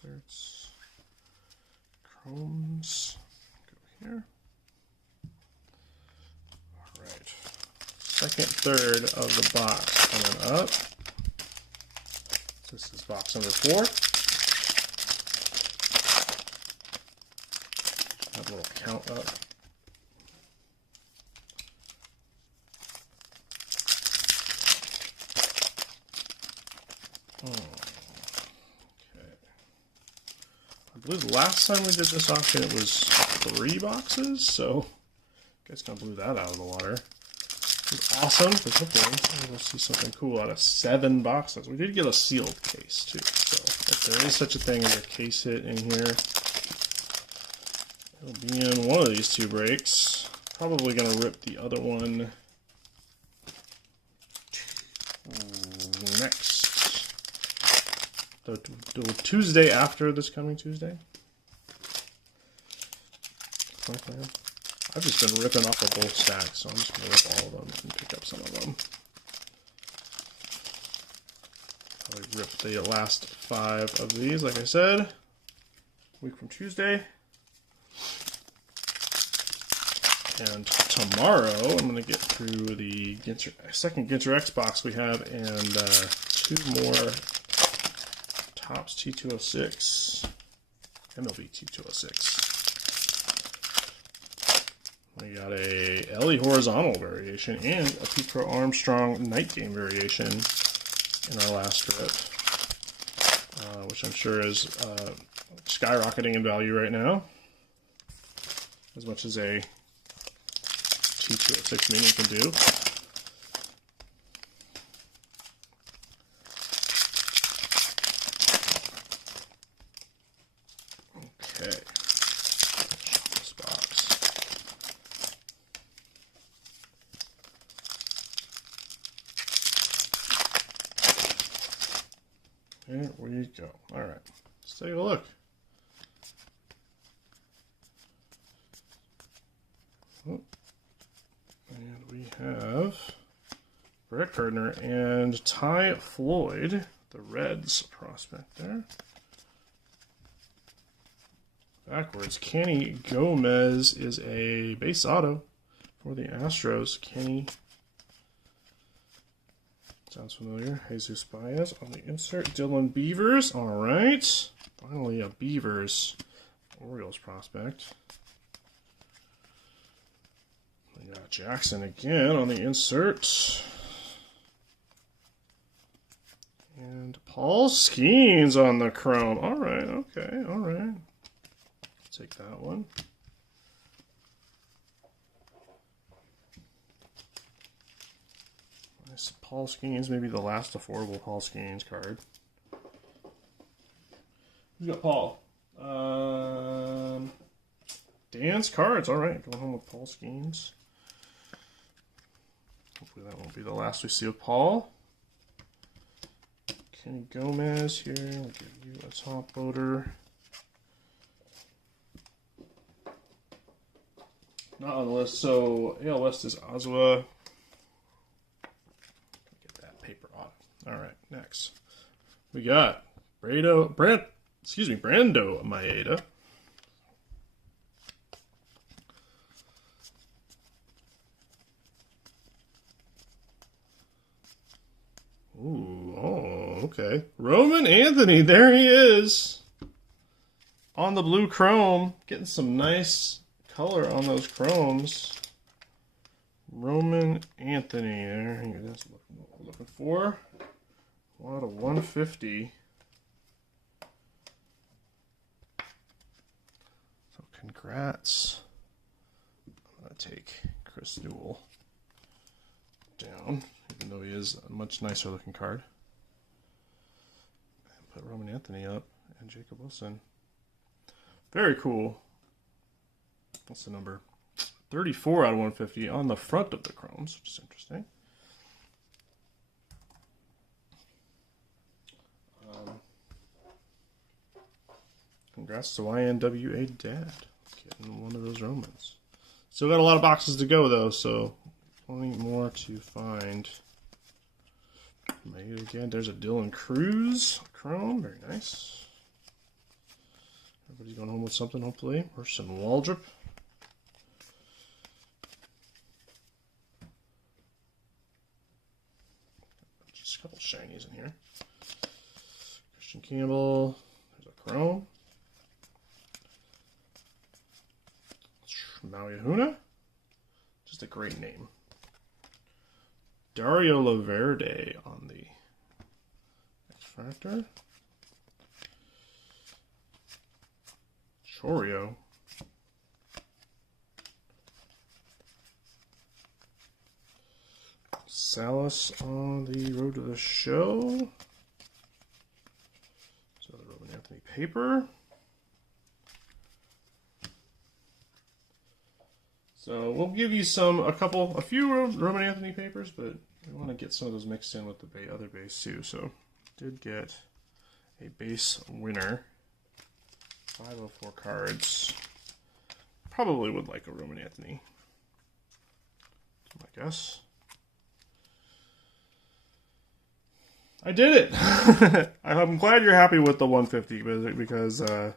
Inserts, chromes, go here. All right, second third of the box coming up. This is box number 4. Have a little count up. I believe the last time we did this auction it was 3 boxes, so I guess kind of blew that out of the water. It was awesome, but hopefully we'll see something cool out of 7 boxes. We did get a sealed case too, so if there is such a thing as a case hit in here, it'll be in one of these 2 breaks. Probably going to rip the other one next. The Tuesday after this coming Tuesday. I've just been ripping off of both stacks, so I'm just going to rip all of them and pick up some of them. Probably rip the last 5 of these, like I said. A week from Tuesday. And tomorrow, I'm going to get through the second Ginter X box we have and 2 more Topps T206, MLB T206. We got a Ellie horizontal variation and a Pete Crow Armstrong night game variation in our last rip, which I'm sure is skyrocketing in value right now, as much as a T206 mini can do. Okay. This box. There we go. All right. Let's take a look. Oh. And we have Brett Gardner, and Ty Floyd, the Reds prospect there. Backwards, Kenny Gomez is a base auto for the Astros. Kenny, sounds familiar. Jesus Baez on the insert. Dylan Beavers, all right. Finally a Beavers Orioles prospect. We got Jackson again on the insert. And Paul Skeens on the chrome. All right, okay, all right. Take that one. Nice Paul Skeens, maybe the last affordable Paul Skeens card. Who's got Paul? Dan's cards. All right, going home with Paul Skeens. Hopefully that won't be the last we see of Paul. Kenny Gomez here. We'll give you a top loader. Not on the list. So AL West is Azua. Get that paper off. All right, next we got Brando Maeda. Ooh, oh, okay. Roman Anthony, there he is. On the blue chrome, getting some nice color on those chromes. Roman Anthony, there. That's what we're looking for. A lot of 150. So congrats. I'm going to take Chris Newell down, even though he is a much nicer looking card. And put Roman Anthony up and Jacob Wilson. Very cool. What's the number? 34 out of 150 on the front of the chromes, which is interesting. Congrats to YNWA Dad getting one of those Romans. Still got a lot of boxes to go though, so plenty more to find. Maybe again, there's a Dylan Cruz chrome, very nice. Everybody's going home with something, hopefully. Orson Waldrop. Just a couple shinies in here. Christian Campbell. There's a chrome. Maui Ahuna. Just a great name. Dario Laverde on the X-Factor. Choreo. Salas on the Road to the Show. So the Roman Anthony paper. So we'll give you a few Roman Anthony papers, but we want to get some of those mixed in with the other base too. So did get a base winner. 504 cards. Probably would like a Roman Anthony. I guess. I did it! I'm glad you're happy with the 150 because I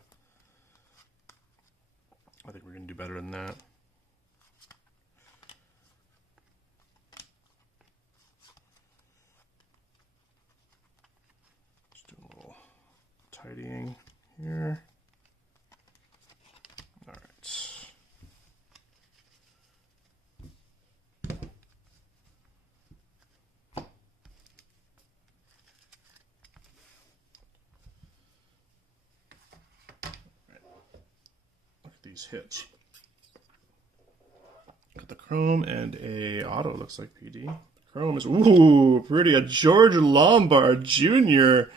think we're going to do better than that. Just doing a little tidying here. All right. Look at these hits. Got the chrome and a auto, looks like PD. The chrome is, ooh, pretty. A George Lombard Jr.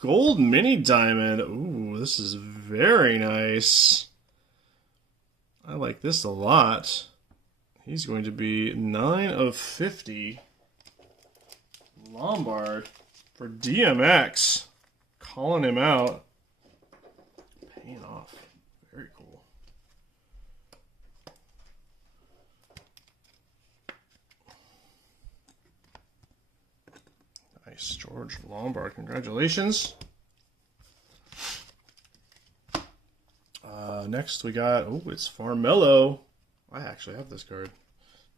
Gold Mini Diamond. Ooh, this is very nice. I like this a lot. He's going to be 9 of 50. Lombard for DMX. Calling him out. Paying off. Very cool. Nice, George Lombard. Congratulations. Next we got, oh, it's Farmello. I actually have this card.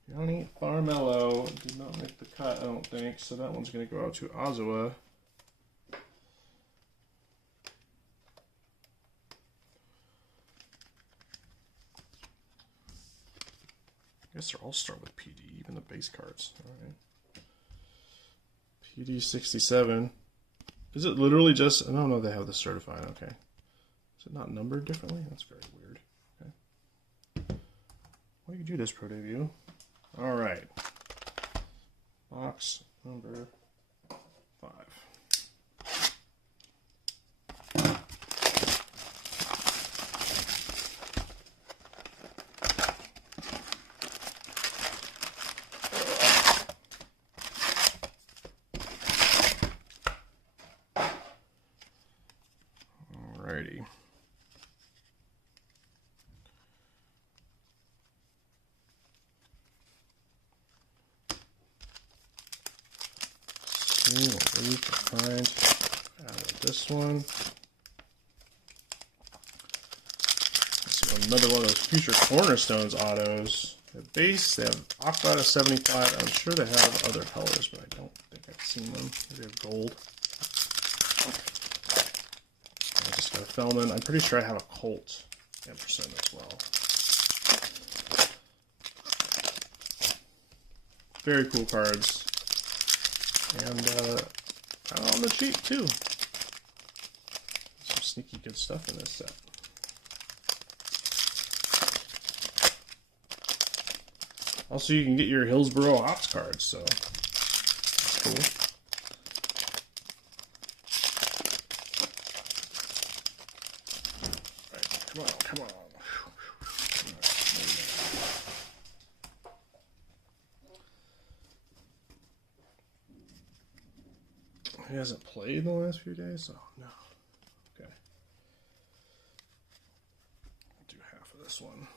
Yanni Farmello did not make the cut, I don't think, so that one's going to go out to Ozawa. I guess they're all start with PD, even the base cards. All right. PD 67. Is it literally just, I don't know if they have this certified, okay. Is it not numbered differently? That's very weird. Okay. Why do you do this, Pro Debut? All right. Box number 5. Alrighty. See what we can find out of this one. Let's see, another one of those future cornerstones autos. The base, they have Aqua out of 75. I'm sure they have other colors, but I don't think I've seen them. They have gold. I just got a Feldman. I'm pretty sure I have a Colt Emerson as well. Very cool cards. And kind of on the cheap too. Some sneaky good stuff in this set. Also, you can get your Hillsborough Ops cards, so that's cool. All right, come on, come on. He hasn't played in the last few days? Oh, no. Okay. I'll do half of this one.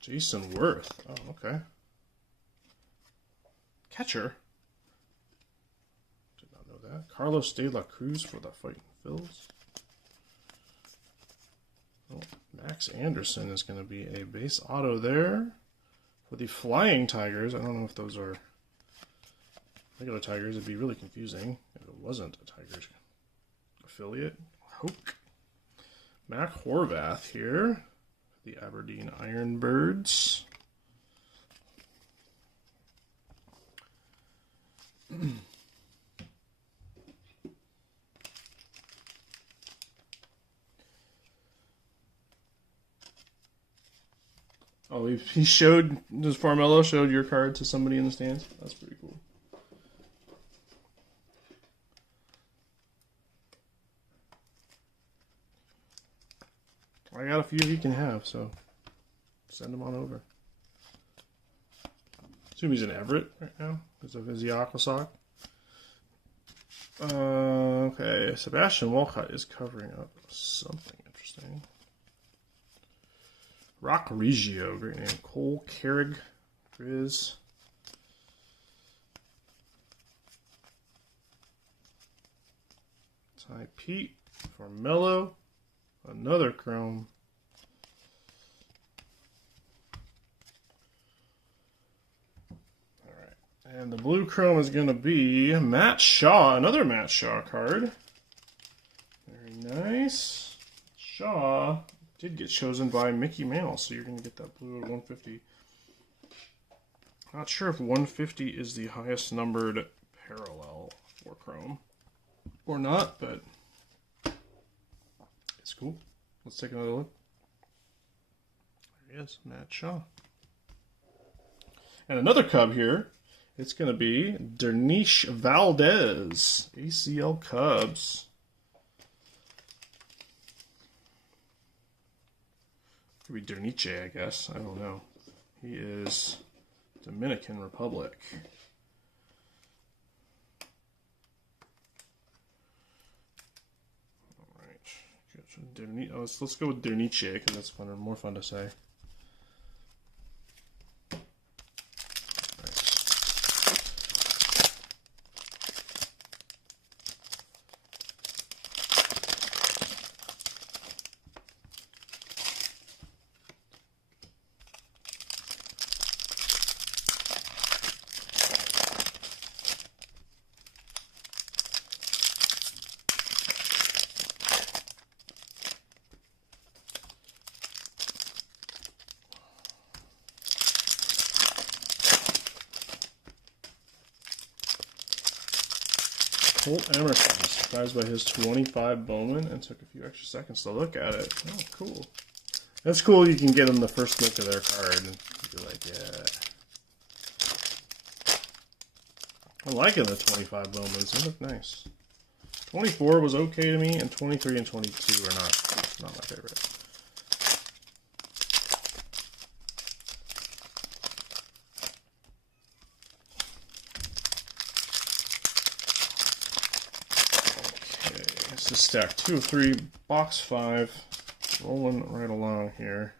Jason Worth. Oh, okay. Catcher. Did not know that. Carlos De La Cruz for the Fighting Phils. Oh, Max Anderson is going to be a base auto there. For the Flying Tigers, I don't know if those are regular Tigers. It'd be really confusing if it wasn't a Tigers affiliate. Hoke. Mac Horvath here. The Aberdeen Ironbirds. Oh, he showed, does Farmello showed your card to somebody in the stands? That's pretty cool. I got a few he can have, so send him on over. Assume he's in Everett right now because of his Aqua sock. Okay, Sebastian Walcott is covering up something interesting. Rock Regio, great name. Cole Carrig, Grizz. Ty Pete, Farmello, another Chrome. Alright, and the blue Chrome is going to be Matt Shaw, another Matt Shaw card. Very nice. Shaw did get chosen by Mickey Mantle, so you're going to get that blue at 150. Not sure if 150 is the highest numbered parallel for Chrome or not, but it's cool. Let's take another look. There he is, Matt Shaw. And another Cub here. It's going to be Derniche Valdez, ACL Cubs. Could be Derniche, I guess. I don't know. He is Dominican Republic. All right. Let's go with Derniche because that's more fun to say. Colt Emerson, surprised by his 25 Bowman and took a few extra seconds to look at it. Oh, cool. That's cool. You can get them the first look of their card and be like, yeah. I'm liking the 25 Bowmans. They look nice. 24 was okay to me, and 23 and 22 are not my favorite. Okay, this is stack 2 of 3, box 5, rolling right along here.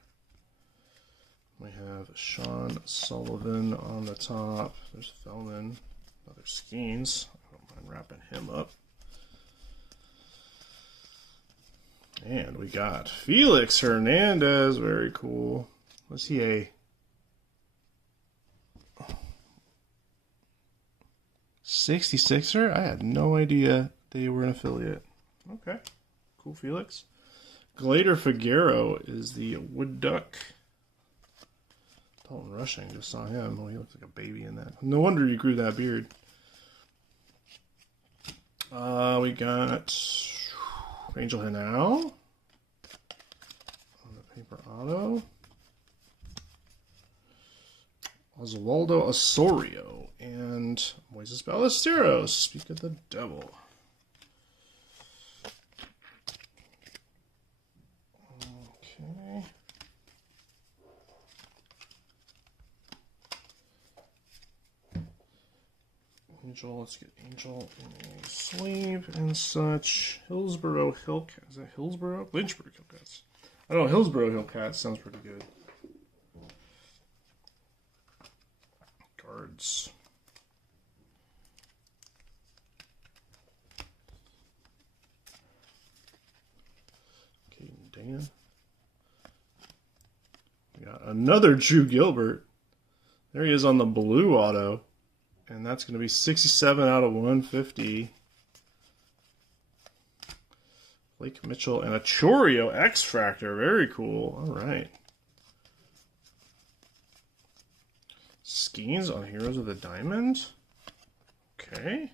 We have Sean Sullivan on the top. There's Feldman, another Skeens. I don't mind wrapping him up. And we got Felix Hernandez. Very cool. Was he a 66er? I had no idea they were an affiliate. Okay. Cool, Felix. Glader Figueroa is the Wood Duck. Dalton Rushing, just saw him. Oh, he looks like a baby in that. No wonder he grew that beard. We got Angel Henao on the paper auto. Oswaldo Osorio and Moises Ballesteros. Speak of the devil. Okay. Angel, let's get Angel in a sleeve and such. Hillsborough Hillcat. Is that Hillsborough? Lynchburg Hillcats. I don't know, Hillsborough Hillcats sounds pretty good. Cards. Caden Dana. We got another Drew Gilbert. There he is on the blue auto. And that's going to be 67 out of 150. Blake Mitchell and a Choreo X-Fractor. Very cool. All right. Skeens on Heroes of the Diamond. Okay.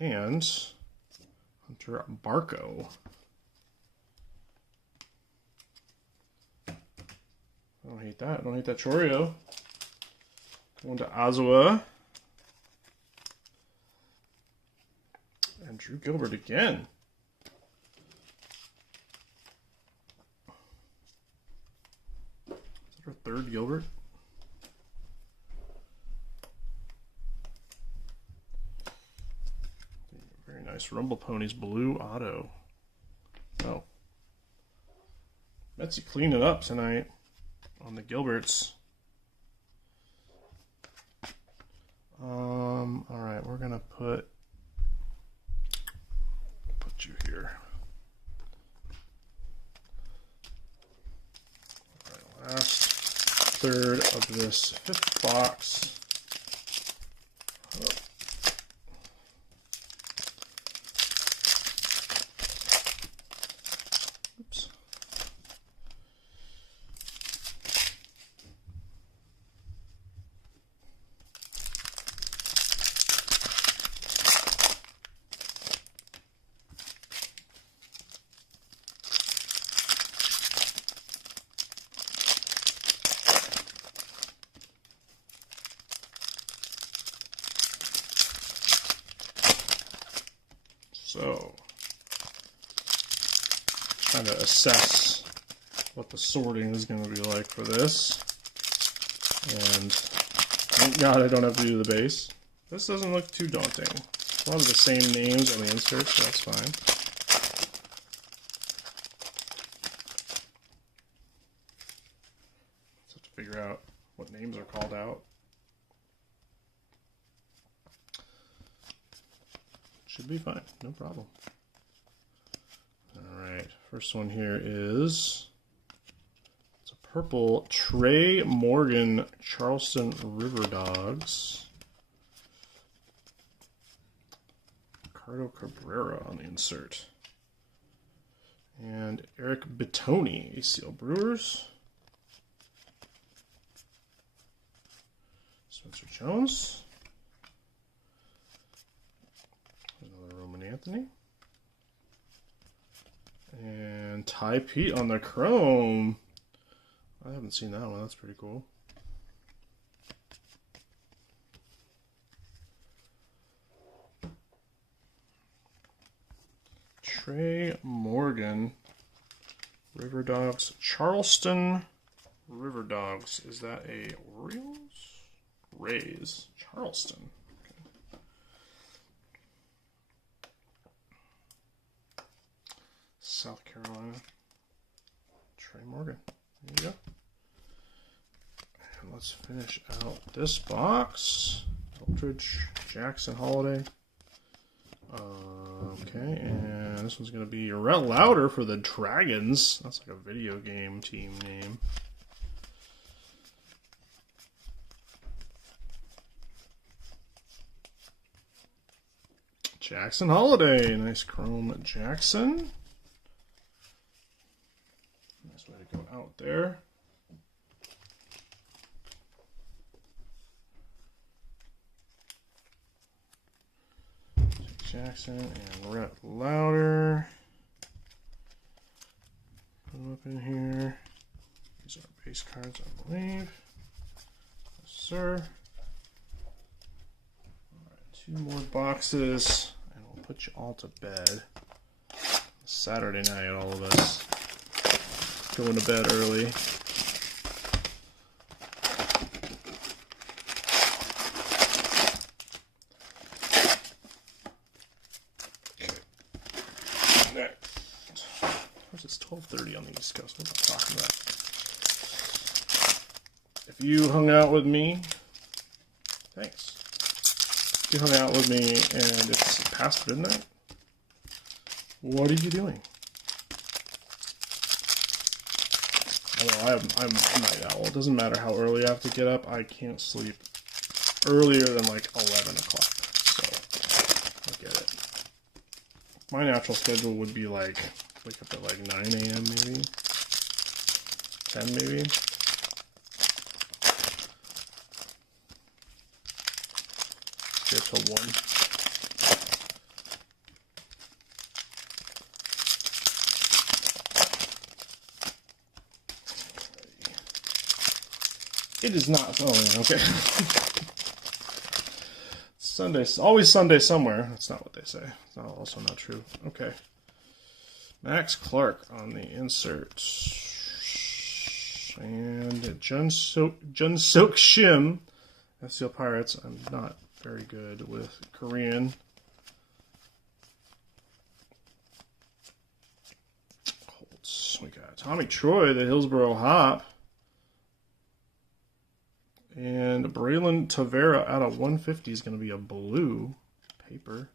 And Hunter Barco. I don't hate that. I don't hate that Choreo. Going to Azua. And Drew Gilbert again. Is that our third Gilbert? Very nice. Rumble Ponies blue auto. Oh. Betsy cleaned it up tonight. On the Gilberts. All right, we're gonna put you here. All right, last third of this 5th box. Oops. So, trying to assess what the sorting is going to be like for this. And thank God I don't have to do the base. This doesn't look too daunting. A lot of the same names on the insert, so that's fine. Just have to figure out what names are called out. Should be fine, no problem. All right, first one here is, it's a purple Trey Morgan Charleston River Dogs. Ricardo Cabrera on the insert. And Eric Bitoni, ACL Brewers. Spencer Jones. Anthony. And Ty Pete on the chrome. I haven't seen that one. That's pretty cool. Trey Morgan. River Dogs. Charleston River Dogs. Is that a Orioles? Rays. Charleston. Okay. South Carolina. Trey Morgan. There you go. And let's finish out this box. Eldridge, Jackson Holiday. Okay, and this one's going to be Rhett Louder for the Dragons. That's like a video game team name. Jackson Holiday. Nice chrome Jackson. Nice way to go out there. Jackson and Rhett Louder. Put them up in here. These are base cards, I believe. Yes, sir. Alright, 2 more boxes, and we'll put you all to bed. Saturday night, all of us going to bed early. It's 12:30 on the East Coast. What am I talking about? If you hung out with me, thanks. If you hung out with me and it's past midnight, what are you doing? Although I'm a night owl. It doesn't matter how early I have to get up. I can't sleep earlier than like 11 o'clock. So, I get it. My natural schedule would be like wake up at like 9 a.m. maybe, 10 maybe. Stay up till 1. It is not. Oh, okay. Sunday, always Sunday somewhere. That's not what they say. It's also not true. Okay. Max Clark on the insert. And Jun Sok Shim. FCL Pirates. I'm not very good with Korean. Colts. We got Tommy Troy, the Hillsboro Hop. And Braylon Tavera out of 150 is going to be a blue paper.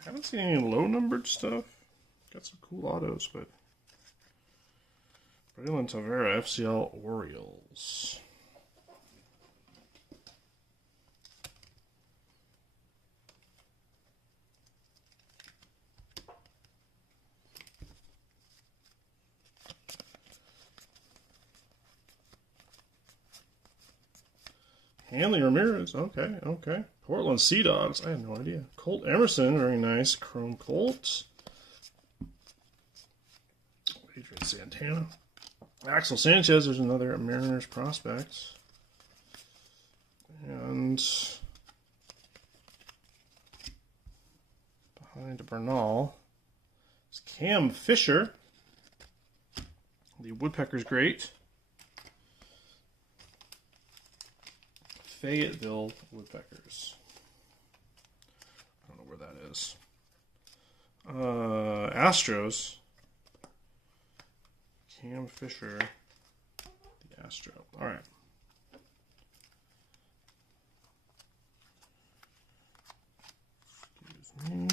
I haven't seen any low-numbered stuff. Got some cool autos, but Braylon Tavera, FCL Orioles. Hanley Ramirez, okay. Portland Sea Dogs, I have no idea. Colt Emerson, very nice. Chrome Colts. Adrian Santana. Axel Sanchez, there's another Mariners prospect. And behind Bernal is Cam Fisher. The Woodpecker's great. Fayetteville Woodpeckers. I don't know where that is. Astros. Cam Fisher. The Astro. All right. Excuse me.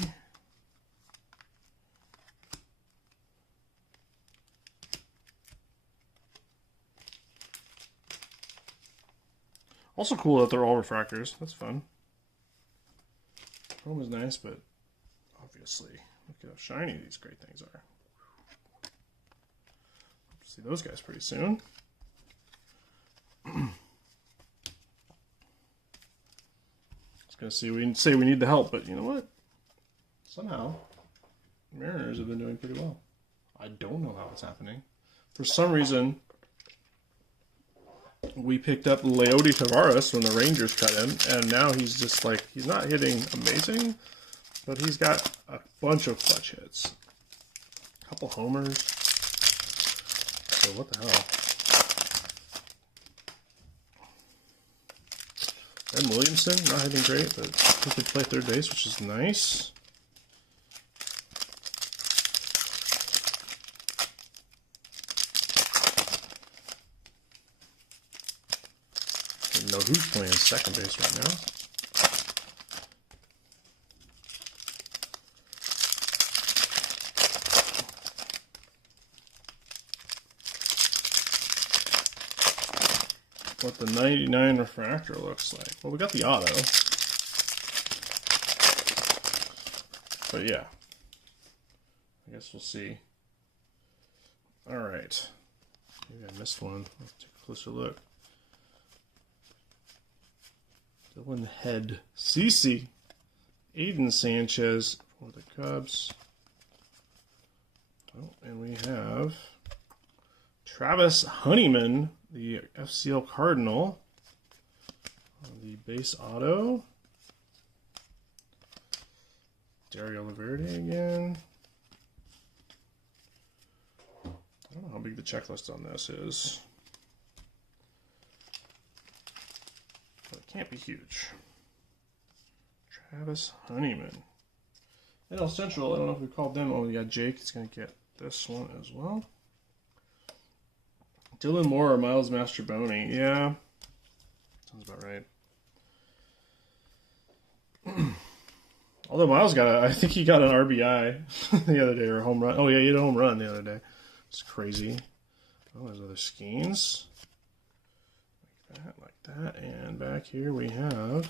Also cool that they're all refractors. That's fun. Chrome is nice, but obviously, look at how shiny these great things are. Hope to see those guys pretty soon. gonna say we need the help, but you know what? Somehow, Mariners have been doing pretty well. I don't know how it's happening. For some reason, we picked up Leody Taveras when the Rangers cut him, and now he's just like, he's not hitting amazing, but he's got a bunch of clutch hits. A couple homers. So what the hell? Ben Williamson, not hitting great, but he could play third base, which is nice. I don't know who's playing second base right now. What the 99 refractor looks like. Well, we got the auto. But yeah. I guess we'll see. Alright. Maybe I missed one. Let's take a closer look. Dylan Head. CeCe. Aiden Sanchez for the Cubs. Oh, and we have Travis Honeyman, the FCL Cardinal, the base auto. Dario Laverde again. I don't know how big the checklist on this is, but it can't be huge. Travis Honeyman. NL Central, I don't know if we called them. Oh, yeah, Jake is going to get this one as well. Dylan Moore or Miles Mastroboni. Yeah. Sounds about right. Although Miles got I think he got an RBI the other day, or a home run. Oh, yeah, he had a home run the other day. It's crazy. Oh, there's other skeins. Like that. And back here we have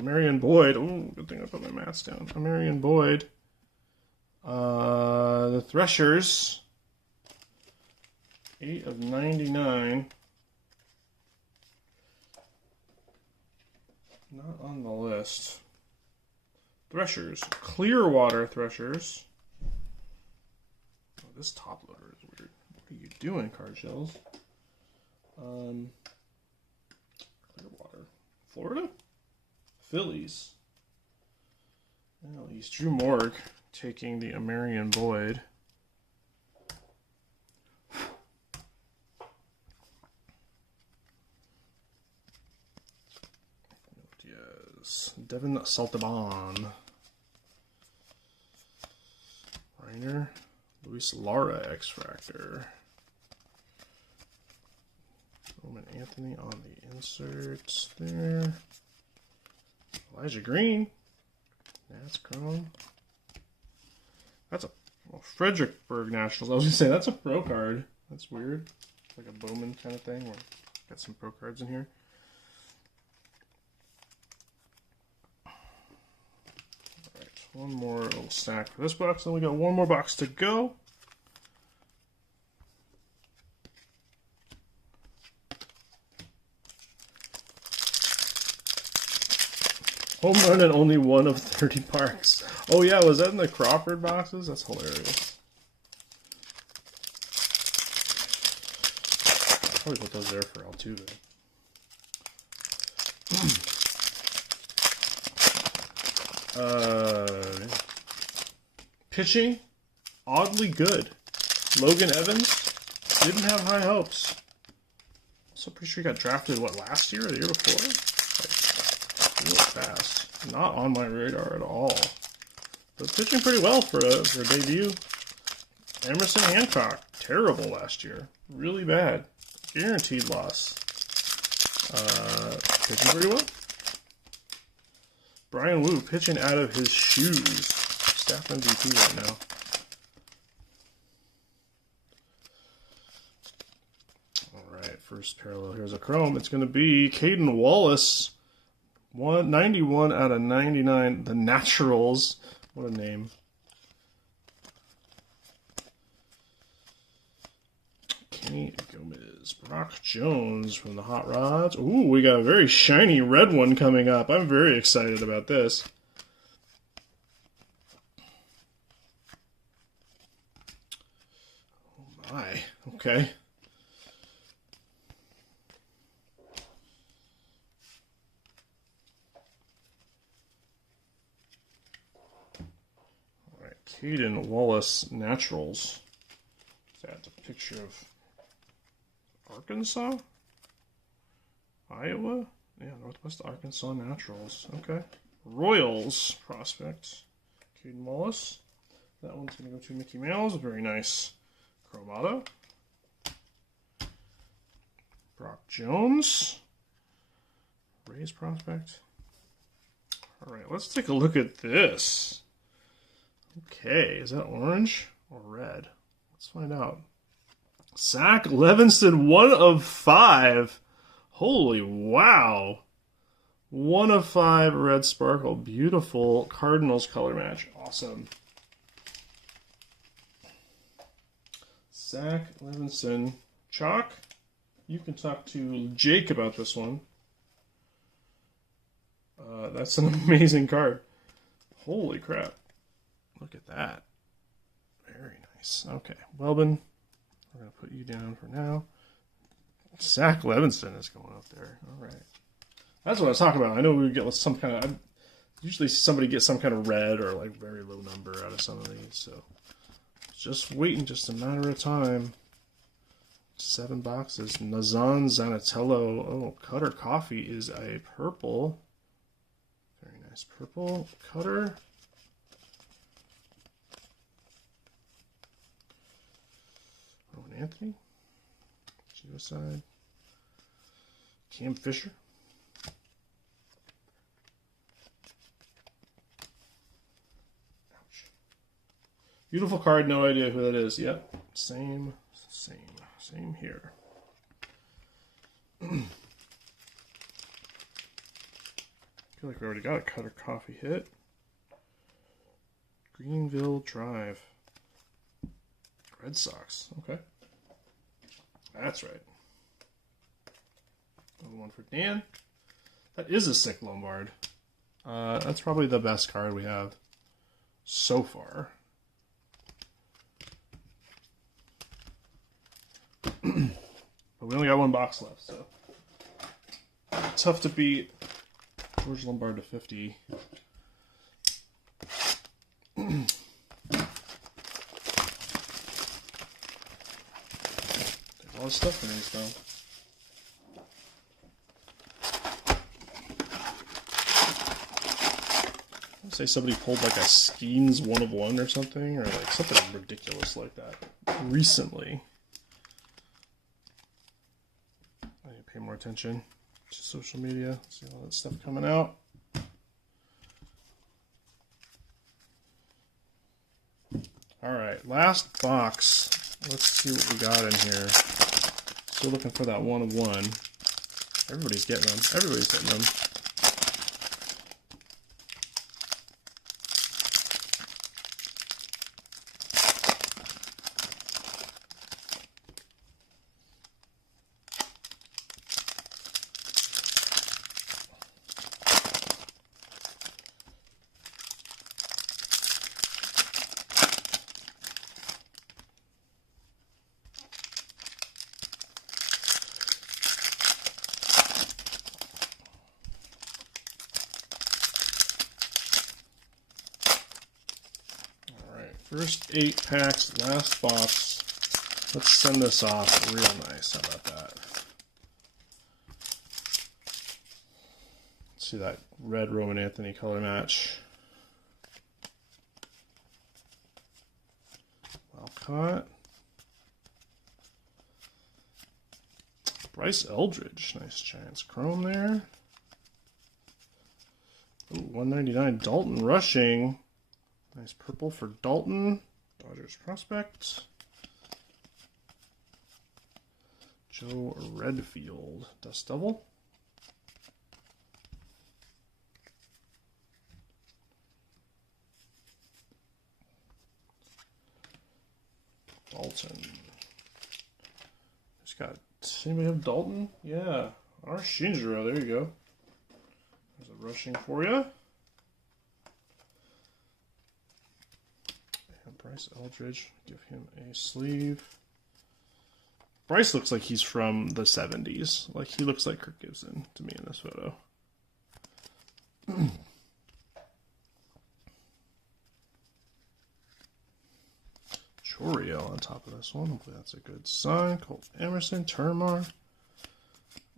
Marion Boyd. Ooh, good thing I put my mats down. Marion Boyd. The Threshers. 8 of 99. Not on the list. Threshers. Clearwater Threshers. Oh, this top loader is weird. What are you doing, card shells? Clearwater. Florida? Phillies. Well, he's Drew Morg taking the Marion Boyd. Devin Saltaban. Reiner. Luis Lara X-Fractor. Roman Anthony on the inserts there. Elijah Green. That's Chrome. That's a Fredericksburg Nationals. I was going to say, that's a pro card. That's weird. Like a Bowman kind of thing. Where got some pro cards in here. One more little stack for this box, then we got one more box to go. Home run and only one of 30 parks. Oh yeah, was that in the Crawford boxes? That's hilarious. I'll probably put those there for Altuve. Pitching, oddly good. Logan Evans, didn't have high hopes. Also pretty sure he got drafted, what, last year or the year before? Like, real fast. Not on my radar at all. But pitching pretty well for a debut. Emerson Hancock, terrible last year. Really bad. Guaranteed loss. Pitching pretty well. Brian Wu pitching out of his shoes. Staff MVP right now. Alright, first parallel. Here's a Chrome. It's going to be Caden Wallace. 91 out of 99. The Naturals. What a name. Kenny Gomez. is Brock Jones from the Hot Rods. Ooh, we got a very shiny red one coming up. I'm very excited about this. Oh my, okay. All right, Caden Wallace Naturals. That's a picture of Arkansas? Iowa? Yeah, Northwest Arkansas Naturals. Okay. Royals prospect. Caden Wallace. That one's going to go to Mickey Mouse. Very nice. Chromata. Brock Jones. Rays prospect. All right, let's take a look at this. Okay, is that orange or red? Let's find out. Zach Levinson, 1 of 5. Holy wow. 1 of 5 red sparkle. Beautiful Cardinals color match. Awesome. Zach Levinson. Chalk, you can talk to Jake about this one. That's an amazing card. Holy crap. Look at that. Very nice. Okay, Welbin, we're going to put you down for now. Zach Levinson is going up there. All right. That's what I was talking about. I know we would get some kind of... Usually somebody gets some kind of red or like very low number out of some of these. So just waiting just a matter of time. 7 boxes. Nazan Zanatello. Oh, Cutter Coffee is a purple. Very nice purple. Cutter. Rowan Anthony. Suicide. Cam Fisher. Ouch. Beautiful card, no idea who that is. Yep. Same here. I feel like we already got a Cutter Coffee hit. Greenville Drive. Red Sox. Okay. That's right. Another one for Dan. That is a sick Lombard. That's probably the best card we have so far. But we only got 1 box left, so tough to beat. George Lombard to 50. There's a lot of stuff in these, though. I'd say somebody pulled like a Skeens 1 of 1 or something, or like something ridiculous like that recently. I need to pay more attention to social media. See all that stuff coming out. All right, last box. Let's see what we got in here. Still looking for that 1 of 1. Everybody's getting them. Everybody's getting them. First 8 packs, last box. Let's send this off real nice. How about that? Let's see that red Roman Anthony color match. Well caught. Bryce Eldridge. Nice Giants chrome there. Ooh, 199 Dalton Rushing. Nice purple for Dalton. Dodgers prospect. Joe Redfield. Dust Devil. Dalton. Just got Anybody have Dalton? Yeah. Our Shinjiro, there you go. There's a rushing for you. And Bryce Eldridge, give him a sleeve. Bryce looks like he's from the 70s. Like, he looks like Kirk Gibson to me in this photo. Choreo on top of this one. Hopefully that's a good sign. Colt Emerson, Termar,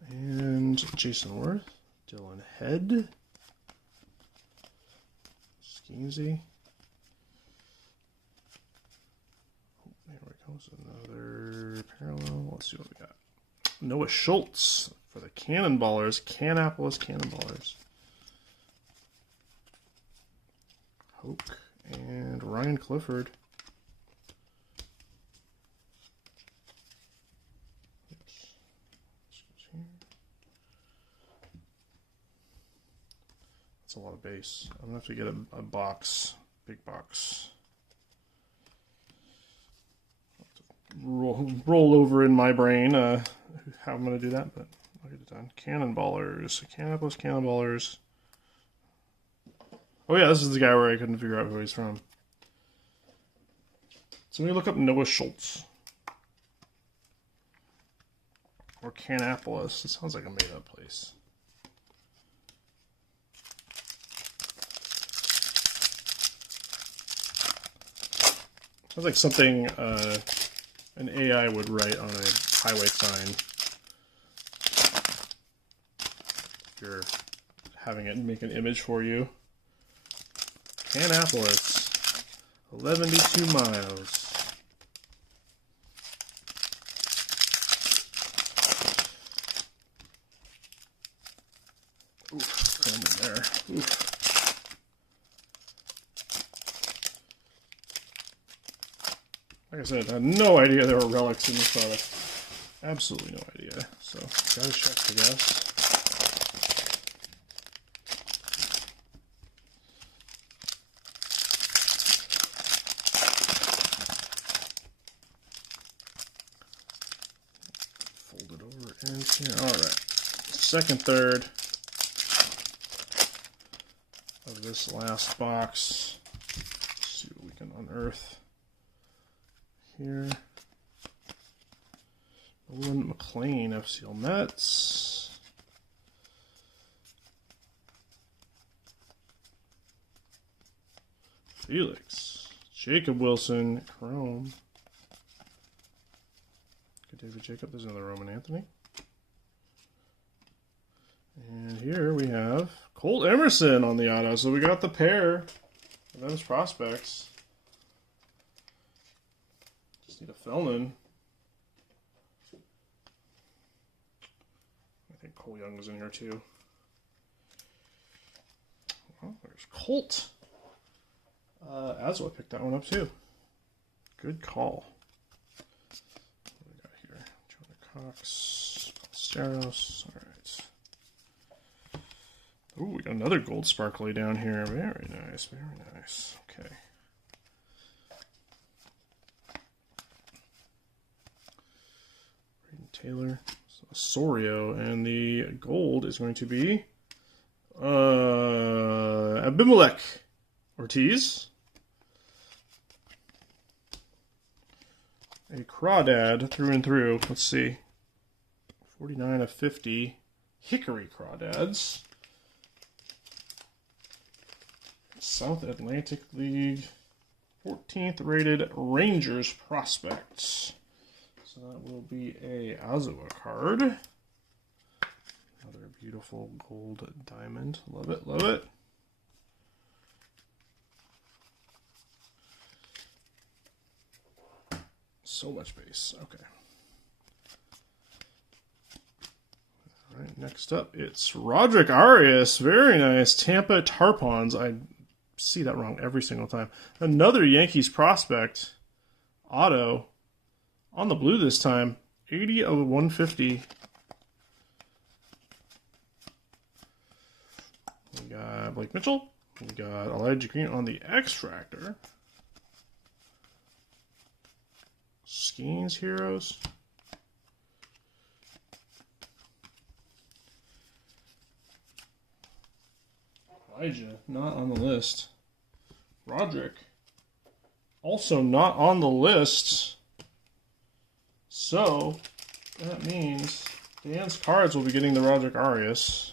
and Jason Worth. Dylan Head. Skeensy. Oh, there we go. So another parallel. Let's see what we got. Noah Schultz for the Cannonballers. Canapolis Cannonballers. Hoke and Ryan Clifford. That's a lot of base. I'm going to have to get a box, big box. Roll over in my brain how I'm going to do that, but I'll get it done. Cannonballers. Canapolis Cannonballers. Oh yeah, this is the guy where I couldn't figure out who he's from. So let me look up Noah Schultz. Or Canapolis. It sounds like a made-up place. Sounds like something an AI would write on a highway sign. If you're having it make an image for you. Canapolis, 112 miles. Oof, chrome in there. Oof. Like I said, I had no idea there were relics in this product. Absolutely no idea. So, gotta check, I guess. Fold it over into here. Alright. Second third of this last box. Let's see what we can unearth here. Nolan McLean, FCL Mets. Felix. Jacob Wilson, Chrome. Good David Jacob. There's another Roman Anthony. And here we have Colt Emerson on the auto. So we got the pair of those prospects. Just need a Fellman. I think Cole Young was in here too. Well, there's Colt. Aswa picked that one up too. Good call. What do we got here? Jonah Cox, Steros. All right. Ooh, we got another gold sparkly down here. Very nice, very nice. Okay. Braden Taylor, Osorio, and the gold is going to be Abimelech Ortiz. A crawdad through and through. Let's see. 49 of 50. Hickory crawdads. South Atlantic League. 14th rated Rangers prospects. So that will be a Azua card. Another beautiful gold diamond. Love it, love it. So much base. Okay. All right, next up, it's Roderick Arias. Very nice. Tampa Tarpons. I see that wrong every single time. Another Yankees prospect. Auto. On the blue this time. 80 of 150. We got Blake Mitchell. We got Elijah Green on the X-Tractor. Skeens Heroes. Elijah, not on the list. Roderick, also not on the list. So, that means Dan's cards will be getting the Roderick Arias.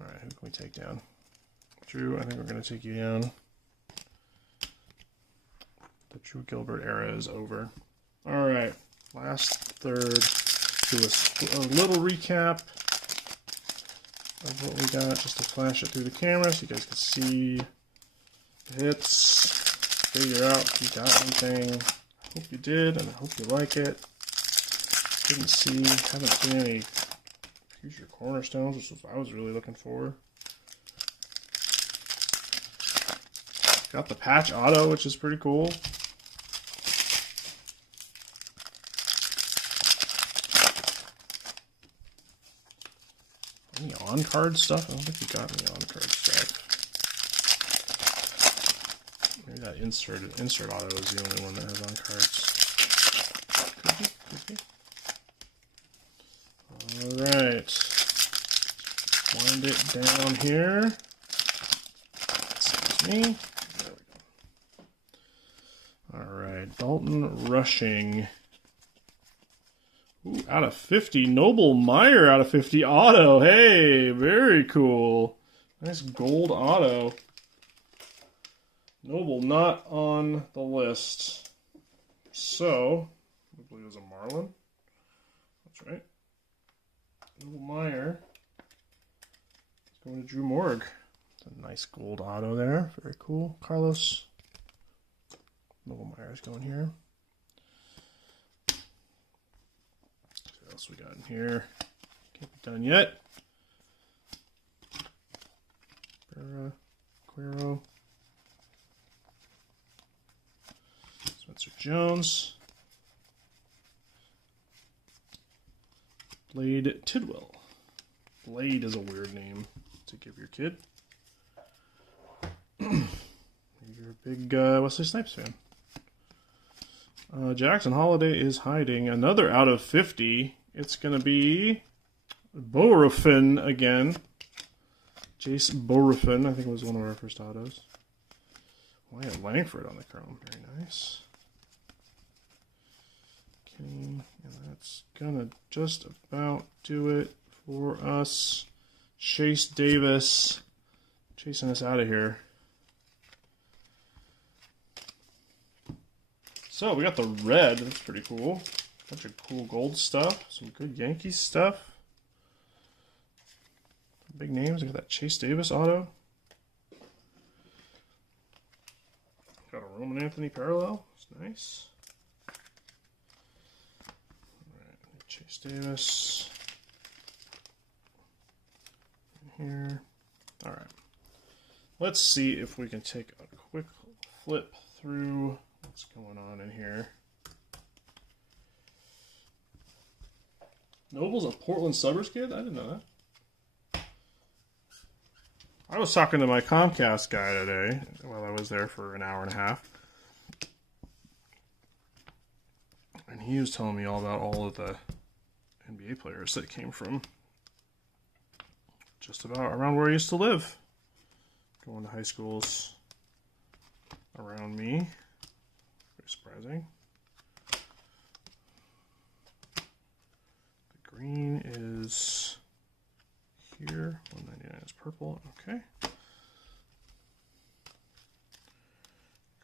Alright, who can we take down? Drew, I think we're going to take you down. The Drew Gilbert era is over. Alright, last third. Do a little recap of what we got, just to flash it through the camera so you guys can see the hits, figure out if you got anything. I hope you did, and I hope you like it. Haven't seen any future cornerstones, which is what I was really looking for. Got the patch auto, which is pretty cool. Any on-card stuff? I don't think we got any on-card stuff. Maybe that insert auto is the only one that has on-cards. Could be. Alright. Wind it down here. Excuse me. There we go. Alright. Dalton Rushing. Ooh, out of 50. Noble Meyer out of 50 auto. Hey, very cool. Nice gold auto. Noble not on the list. So, I believe it was a Marlin. That's right. Noble Meyer is going to Drew Morg. It's a nice gold auto there. Very cool. Carlos. Noble Meyer is going here. What else we got in here? Can't be done yet. Quero. Spencer Jones. Blade Tidwell. Blade is a weird name to give your kid. You're a big Wesley Snipes fan. Jackson Holiday is hiding. Another out of 50. It's going to be Borofin again. Jace Borofin, I think it was one of our first autos. Wyatt Langford on the chrome. Very nice. Okay, and that's going to just about do it for us. Chase Davis chasing us out of here. So we got the red, that's pretty cool. Bunch of cool gold stuff, some good Yankees stuff. Big names, we got that Chase Davis auto. Got a Roman Anthony parallel, it's nice. Alright, Chase Davis. In here. Alright. Let's see if we can take a quick flip through what's going on in here. Noble's a Portland Suburbs kid? I didn't know that. I was talking to my Comcast guy today while I was there for an hour and a half. And he was telling me all about all of the NBA players that came from just about around where I used to live. Going to high schools around me. Very surprising. The green is here. 199 is purple. Okay.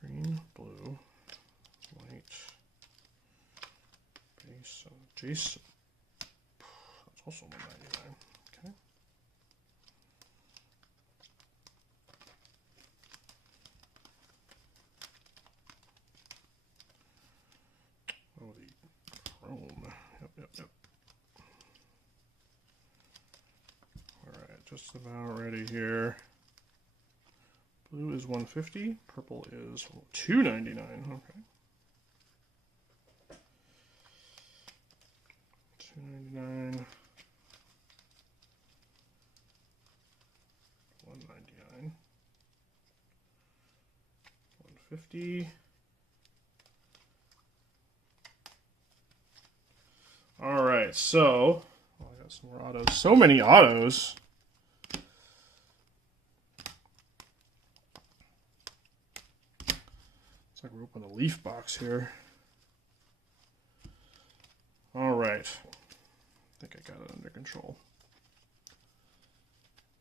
Green, blue, white, base, Jason. That's also 199. Okay. Oh, the chrome. Yep. Alright, just about ready here. Blue is 150, purple is 299. Okay. 299. 199. 150. right, so I got some more autos. So many autos. It's like we're opening a leaf box here. All right. I think I got it under control.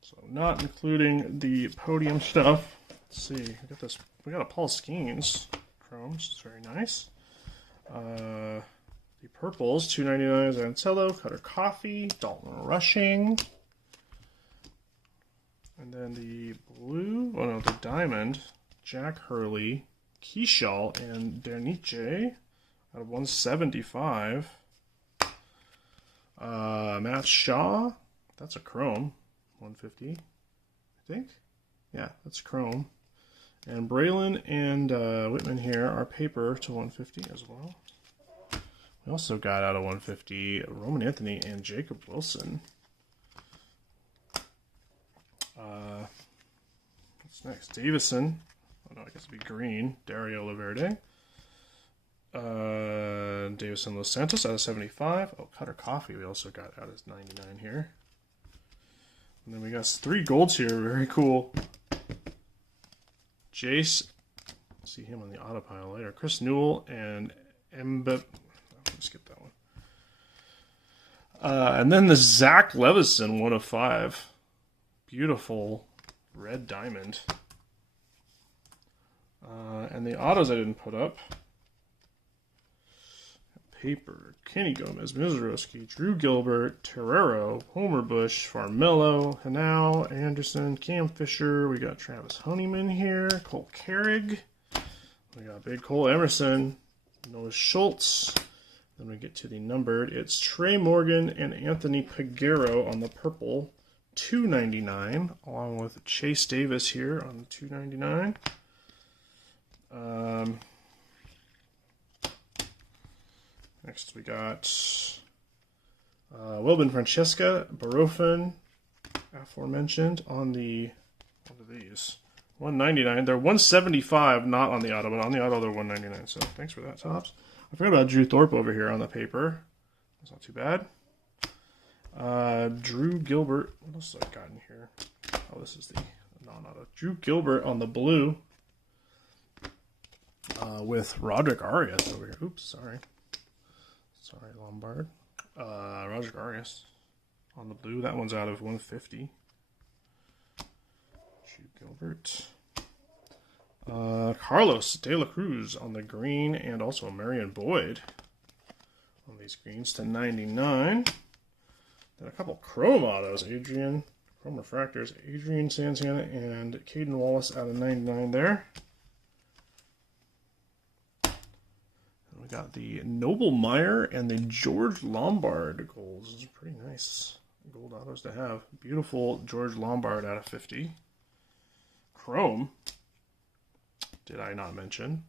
So not including the podium stuff. Let's see. We got this. We got a Paul Skeens Chrome. It's very nice. The purples, $2.99 Zancello, Cutter Coffee, Dalton Rushing. And then the blue, oh no, the diamond, Jack Hurley, Keyshaw, and Derniche out of 175. Matt Shaw, that's a chrome, 150, I think. Yeah, that's chrome. And Braylon and Whitman here are paper to 150 as well. We also got out of 150 Roman Anthony and Jacob Wilson. What's next? Davison. Oh no, I guess it'd be green. Dario Laverde. Davison Los Santos out of 75. Oh, Cutter Coffee we also got out of 99 here. And then we got 3 golds here. Very cool. Jace. See him on the auto pile later. Chris Newell and Mbep. Let's get that one. And then the Zach Levison 1 of 5. Beautiful red diamond. And the autos I didn't put up. Paper, Kenny Gomez, Mizorowski, Drew Gilbert, Terrero, Homer Bush, Farmello, Hanau, Anderson, Cam Fisher. We got Travis Honeyman here, Cole Carrig. We got Big Cole Emerson, Noah Schultz. Then we get to the numbered. It's Trey Morgan and Anthony Peguero on the purple, $2.99, along with Chase Davis here on the $2.99. Next we got Wilbin Francesca, Barofin, aforementioned on the, what are these? $1.99. They're $1.75, not on the auto, but on the auto they're $1.99. So thanks for that, Tops. I forgot about Drew Thorpe over here on the paper. That's not too bad. Drew Gilbert. What else have I got in here? Oh, this is the non-auto. Drew Gilbert on the blue with Roderick Arias over here. Oops, sorry. Sorry, Lombard. Roderick Arias on the blue. That one's out of 150. Drew Gilbert. Carlos De La Cruz on the green, and also Marion Boyd on these greens to 99. Then a couple chrome autos, chrome refractors, Adrian Santana and Caden Wallace out of 99 there. And we got the Noble Meyer and the George Lombard golds. Those are pretty nice gold autos to have. Beautiful George Lombard out of 50. Chrome. Did I not mention?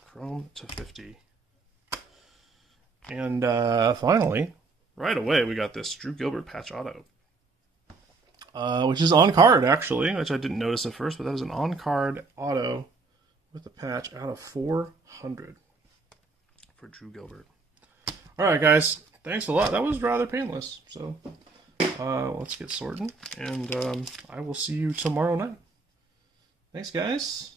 Chrome to 50. And finally, right away, we got this Drew Gilbert patch auto. Which is on card, actually, which I didn't notice at first, but that was an on card auto with the patch out of 400 for Drew Gilbert. All right, guys. Thanks a lot. That was rather painless. So let's get sorting, and I will see you tomorrow night. Thanks, guys.